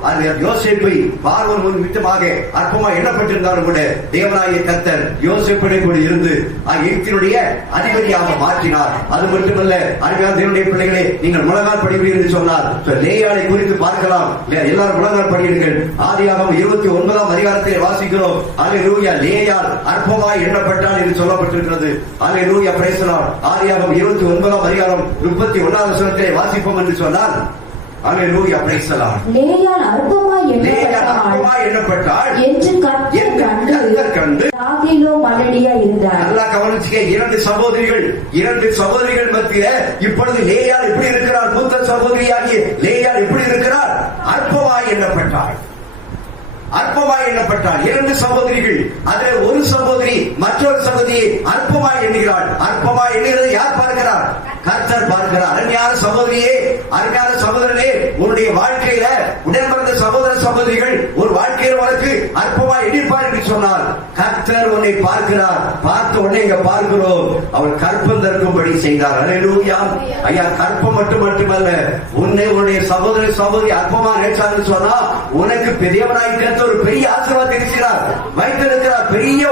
யோசேப்பை பார்வோன் முன் மித்தமாக அற்பமாய் எண்ணப்பட்டிருந்தாலும் கூட தேவனாகிய கர்த்தர் யோசேப்பை கூட இருந்து எகிப்தினுடைய அதிபதியாக மாற்றினார். அது மட்டுமல்ல, அருமையான தேவனுடைய பிள்ளைகளே, நீங்கள் முழங்கால் படிப்பீர்கள் என்று சொன்னார். லேயாளை குறித்து பார்க்கலாம். எல்லாரும் முழங்கால் படியுங்கள். ஆதியாகமம் 29ஆம் அதிகாரத்தை வாசிக்கிறோம். அல்லேலூயா. லேயா அற்பமாய் எண்ணப்பட்டால் என்று சொல்லப்பட்டிருக்கிறது. அல்லேலூயா, பிரைஸ் தி லார்ட். ஆதியாகமம் 29ஆம் அதிகாரம் 31வது வசனத்திலே வாசிப்போம் என்று சொன்னால், அல்லேலூயா, பிரைஸ் தி லார்ட். லேயாள் அற்பமாய் எண்ணப்பட்டாள் என்று கர்த்தர் கண்டு ராகேலோ மலடியா இருந்தார். நல்லா கவனிச்சுக்க. இரண்டு சகோதரிகள் மத்தியில இப்பொழுது லேயாள் எப்படி இருக்கிறார்? மூத்த சகோதரியாகிய லேயாள் எப்படி இருக்கிறார்? அற்பமாய் எண்ணப்பட்டாள். இரண்டு சகோதரிகள். அதில் ஒரு சகோதரி மற்றொரு சகோதரியை அற்பமாய் எண்ணுகிறாள். அற்பமாய் எண்ணுகிறதை யார் பார்க்கிறார்? கர்த்தர் பார்க்கிறார். அருமையான சகோதரியே, அருமையான சகோதரனே, உன்னுடைய வாழ்க்கையில உடன்பிறந்த சகோதர சகோதரிகள் ஒரு வாழ்க்கையில் உனக்கு அற்பமாய் எண்ணிப்பார் என்று சொன்னார். கர்த்தர் உன்னை பார்க்கிறார். பார்த்த உடனே இங்க பார்க்கிறோம், அவள் கற்பம் தற்கும்படி செய்தார். அல்லேலூயா. ஐயா, கற்பம் மட்டுமல்ல, உன்னுடைய சகோதரி அற்பமா நினைச்சான்னு சொன்னா உனக்கு பெரியவனாய் ஒரு பெரிய ஆசீர்வாதம் இருக்கிறார், வைத்திருக்கிறார். பெரிய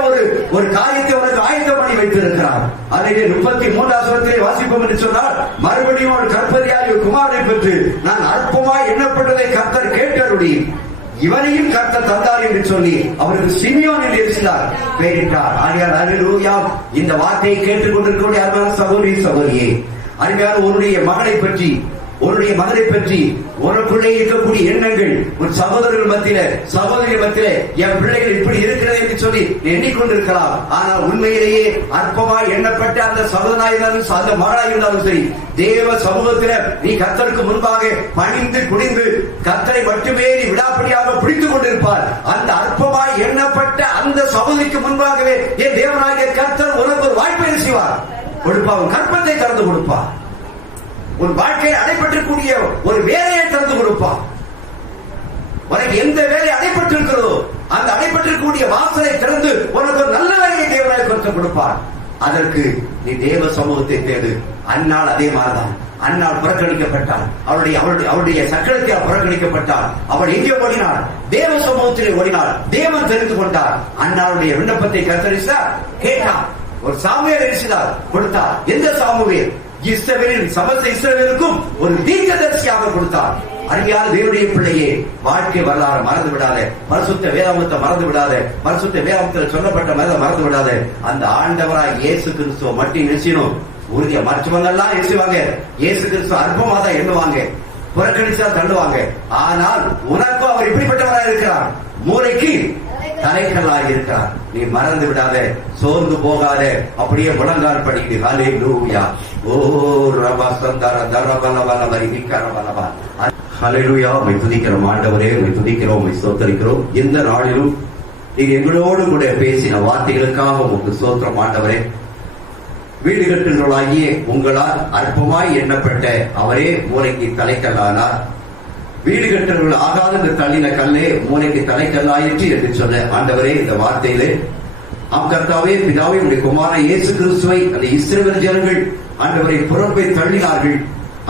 ஒரு காரியத்தை உனக்கு ஆயத்தம் பண்ணி வைத்திருக்கிறார். அதை 33ஆம் வசனத்திலே வாசிப்போம் என்று சொன்னால், மறுபடியும் ஒரு கற்பதியாகிய குமாரனை பெற்று நான் அற்பமாய் எண்ணப்பட்டதை கர்த்தர் கேட்டருளி இவனையும் கர்த்தர் தந்தார் என்று சொல்லி அவருக்கு சிமியோன் என்று பெயரிட்டார். ஆகையால் அல்லேலூயா. இந்த வார்த்தையை கேட்டுக்கொண்டிருக்கக்கூடிய அருமையான சகோதரியே, அருமையான உன்னுடைய மகனை பற்றி உனக்குள்ளே இருக்கக்கூடிய எண்ணங்கள் உன் சகோதரர்கள் மத்தியில சகோதரிகள் மத்தியில என் பிள்ளைகள் இப்படி இருக்கிறது என்று சொல்லி எண்ணிக்கொண்டிருக்கலாம். ஆனால் உண்மையிலேயே அற்பமாய் எண்ணப்பட்ட அந்த சகோதரனாய் இருந்தாலும் அந்த மகளாய் இருந்தாலும் சரி, தேவ சமூகத்தில நீ கர்த்தருக்கு முன்பாக பணிந்து குடிந்து கர்த்தரை மட்டுமே நீ விடாப்படியாக பிடித்துக் கொண்டிருப்பார். அந்த அற்பமாய் எண்ணப்பட்ட அந்த சகோதரிக்கு முன்பாகவே என் தேவனாகிய கர்த்தர் உனக்கு ஒரு வாய்ப்பை செய்வார், கொடுப்பார். கற்பத்தை திறந்து கொடுப்பார். உன் வாழ்க்கையில் அடைபட்டிருக்கூடிய ஒரு வேலையை திறந்து கொடுப்பார். உனக்கு எந்த வேலை அடைபட்டிருக்கிறதோ அந்த அடைபட்டிருக்கக்கூடிய வாசலை திறந்து உனக்கு ஒரு நல்ல வேலையை தேவனாய் கர்த்தர் கொடுப்பார். அதற்கு நீ தேவ சமூகத்தை தேடு. அந்நாள் அதே மாதிரிதான். அந்நாள் புறக்கணிக்கப்பட்டாள். அவளுடைய சக்கரத்தில் புறக்கணிக்கப்பட்டாள். அவள் எங்கே ஓடினாள்? தேவ சமூகத்திலே ஓடினாள். தேவன் தெரிந்து கொண்டார். அந்நாளுடைய விண்ணப்பத்தை கர்த்தர் கேட்டார். ஒரு சாமுவேல் எரிசினார், கொடுத்தார். எந்த சாமுவேல்? இஸ்ரவேலின் சமஸ்த இஸ்ரவேலுக்கும் ஒரு தீர்க்கதரிசியாக கொடுத்தார். அருமையான தேவனுடைய பிள்ளையே, வாழ்க்கை வரலாறு மறந்து விடாத, பரிசுத்த வேதாகமத்தை மறந்து விடாத, பரிசுத்த வேதாகமத்தில் சொல்லப்பட்ட மறந்து விடாத. அந்த ஆண்டவராய் இயேசு கிறிஸ்துவ மட்டும் நிச்சயம் உறுதியா. மற்றவங்க எல்லாம் நிச்சயவாங்க இயேசு கிறிஸ்துவ அற்பமா தான் எண்ணுவாங்க, புறக்கணிச்சா தள்ளுவாங்க. ஆனால் உனக்கும் அவர் இப்படிப்பட்டவராக இருக்கிறார், மூளைக்கு தலைக்கல்லாக இருக்கிறார். நீ மறந்து விடாத, சோர்ந்து போகாத, அப்படியே முழங்கால் படிக்கு. ஹல்லேலூயா. ஓ ரபா சந்தர தரபலவல வரிவிக்கரபலவ. ஹல்லேலூயா. உம்மை துதிக்கிறோம் ஆண்டவரே, உம்மை துதிக்கிறோம், உம்மை ஸ்தோத்திரிக்கிறோம். இந்த நாளிலும் நீங்க எங்களோடு கூட பேசின வார்த்தைகளுக்காக உங்களுக்கு ஸ்தோத்திரம் ஆண்டவரே. வீடு கட்டுகிறவர்களாகிய உங்களால் அற்பமாய் எண்ணப்பட்ட அவரே மூளைக்கு தலைக்கல்லானார். வீடு கட்டுறவர்கள் ஆகாத இந்த தள்ளின கல்லே மூளைக்கு தலைக்கல்லாயிற்று என்று சொன்ன ஆண்டவரே, இந்த வார்த்தையிலே கர்த்தாவே, பிதாவே, உடைய குமாரன் இயேசு கிறிஸ்துவை அந்த இஸ்ரவேல் ஜனங்கள் ஆண்டவரை புறம்பை தள்ளினார்கள்.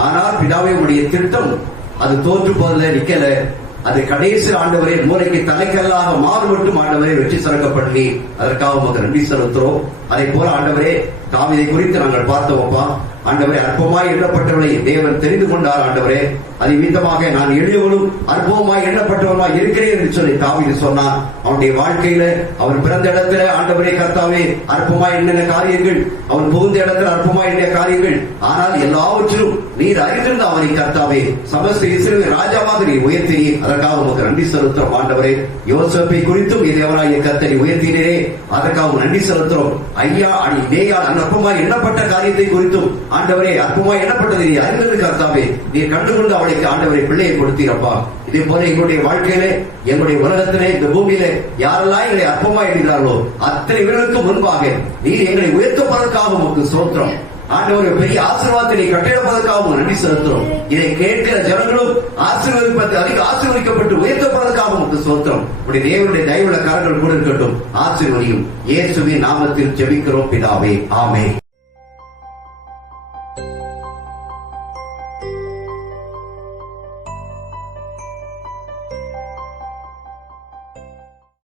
ஆனால் பிதாவே, உடைய திட்டம் அது தோற்று போதல, நிக்கல. அது கடைசி ஆண்டவரே மூளைக்கு தலைக்கல்லாக மாறுபட்டும் ஆண்டவரே வெற்றி சிறக்கப்பட்டு அதற்காக உங்களுக்கு நன்றி செலுத்துறோம். அதே போல ஆண்டவரே, தாவீதை குறித்து நாங்கள் பார்த்தோம்ப்பா. ஆண்டவரே, அற்பமாய் எண்ணப்பட்டவர்களை தேவன் தெரிந்து கொண்டார். ஆண்டவரே, அதை மீதமாக நான் எளியவனும் அற்பமாய் எண்ணப்பட்டவனாய் இருக்கிறேன் என்று சொல்லி தாவீது சொன்னார். அவனுடைய வாழ்க்கையில அவன் பிறந்த இடத்துல ஆண்டவரே கர்த்தாவே அற்பமாய் எண்ணின காரியங்கள், அவன் புகுந்த இடத்துல அற்பமாய் எண்ணிய காரியங்கள், ஆனால் எல்லாவற்றிலும் நீர் அறிந்திருந்த அவனை கர்த்தாவே சமஸ்த இஸ்ரவேல் ராஜாவாக நீ உயர்த்தி அதற்காக உமக்கு நன்றி செலுத்துறோம். ஆண்டவரே, யோசேப்பை குறித்தும் தேவனாகிய கர்த்தரை உயர்த்தினரே, அதற்காக நன்றி செலுத்துறோம். ஐயா, அந்த அற்பமாய் எண்ணப்பட்ட காரியத்தை குறித்தும் ஆண்டவரே அற்பமாய் எண்ணப்பட்டதை நீ அறிந்தது கர்த்தாவே, நீ கண்டுகொண்டு அவளுக்கு ஆண்டவரை பிள்ளையை கொடுத்தீரப்பா. இதே போல எங்களுடைய வாழ்க்கையிலே, எங்களுடைய உலகத்திலே, இந்த பூமியிலே யாரெல்லாம் எங்களை அற்பமாய் எண்ணுகிறார்களோ அத்தனை இவர்களுக்கு முன்பாக நீ எங்களை உயர்த்துவதற்காக உமக்கு ஸ்தோத்திரம். ஆண்டவர் பெரிய ஆசீர்வாதத்தை கட்டிடப்பதற்காகவும் நன்றி செலுத்துறோம். இதை கேட்கிற ஜனங்களும் ஆசீர்வதிக்கப்பட்டு உயர்த்தப்படுவதற்காகவும் ஸ்தோத்திரம். உடைய தேவனுடைய தயவுள்ள கரங்கள் கூட இருக்கட்டும். ஆசீர்வதியும். இயேசுவின் நாமத்தில் ஜெபிக்கிறோம் பிதாவே, ஆமென்.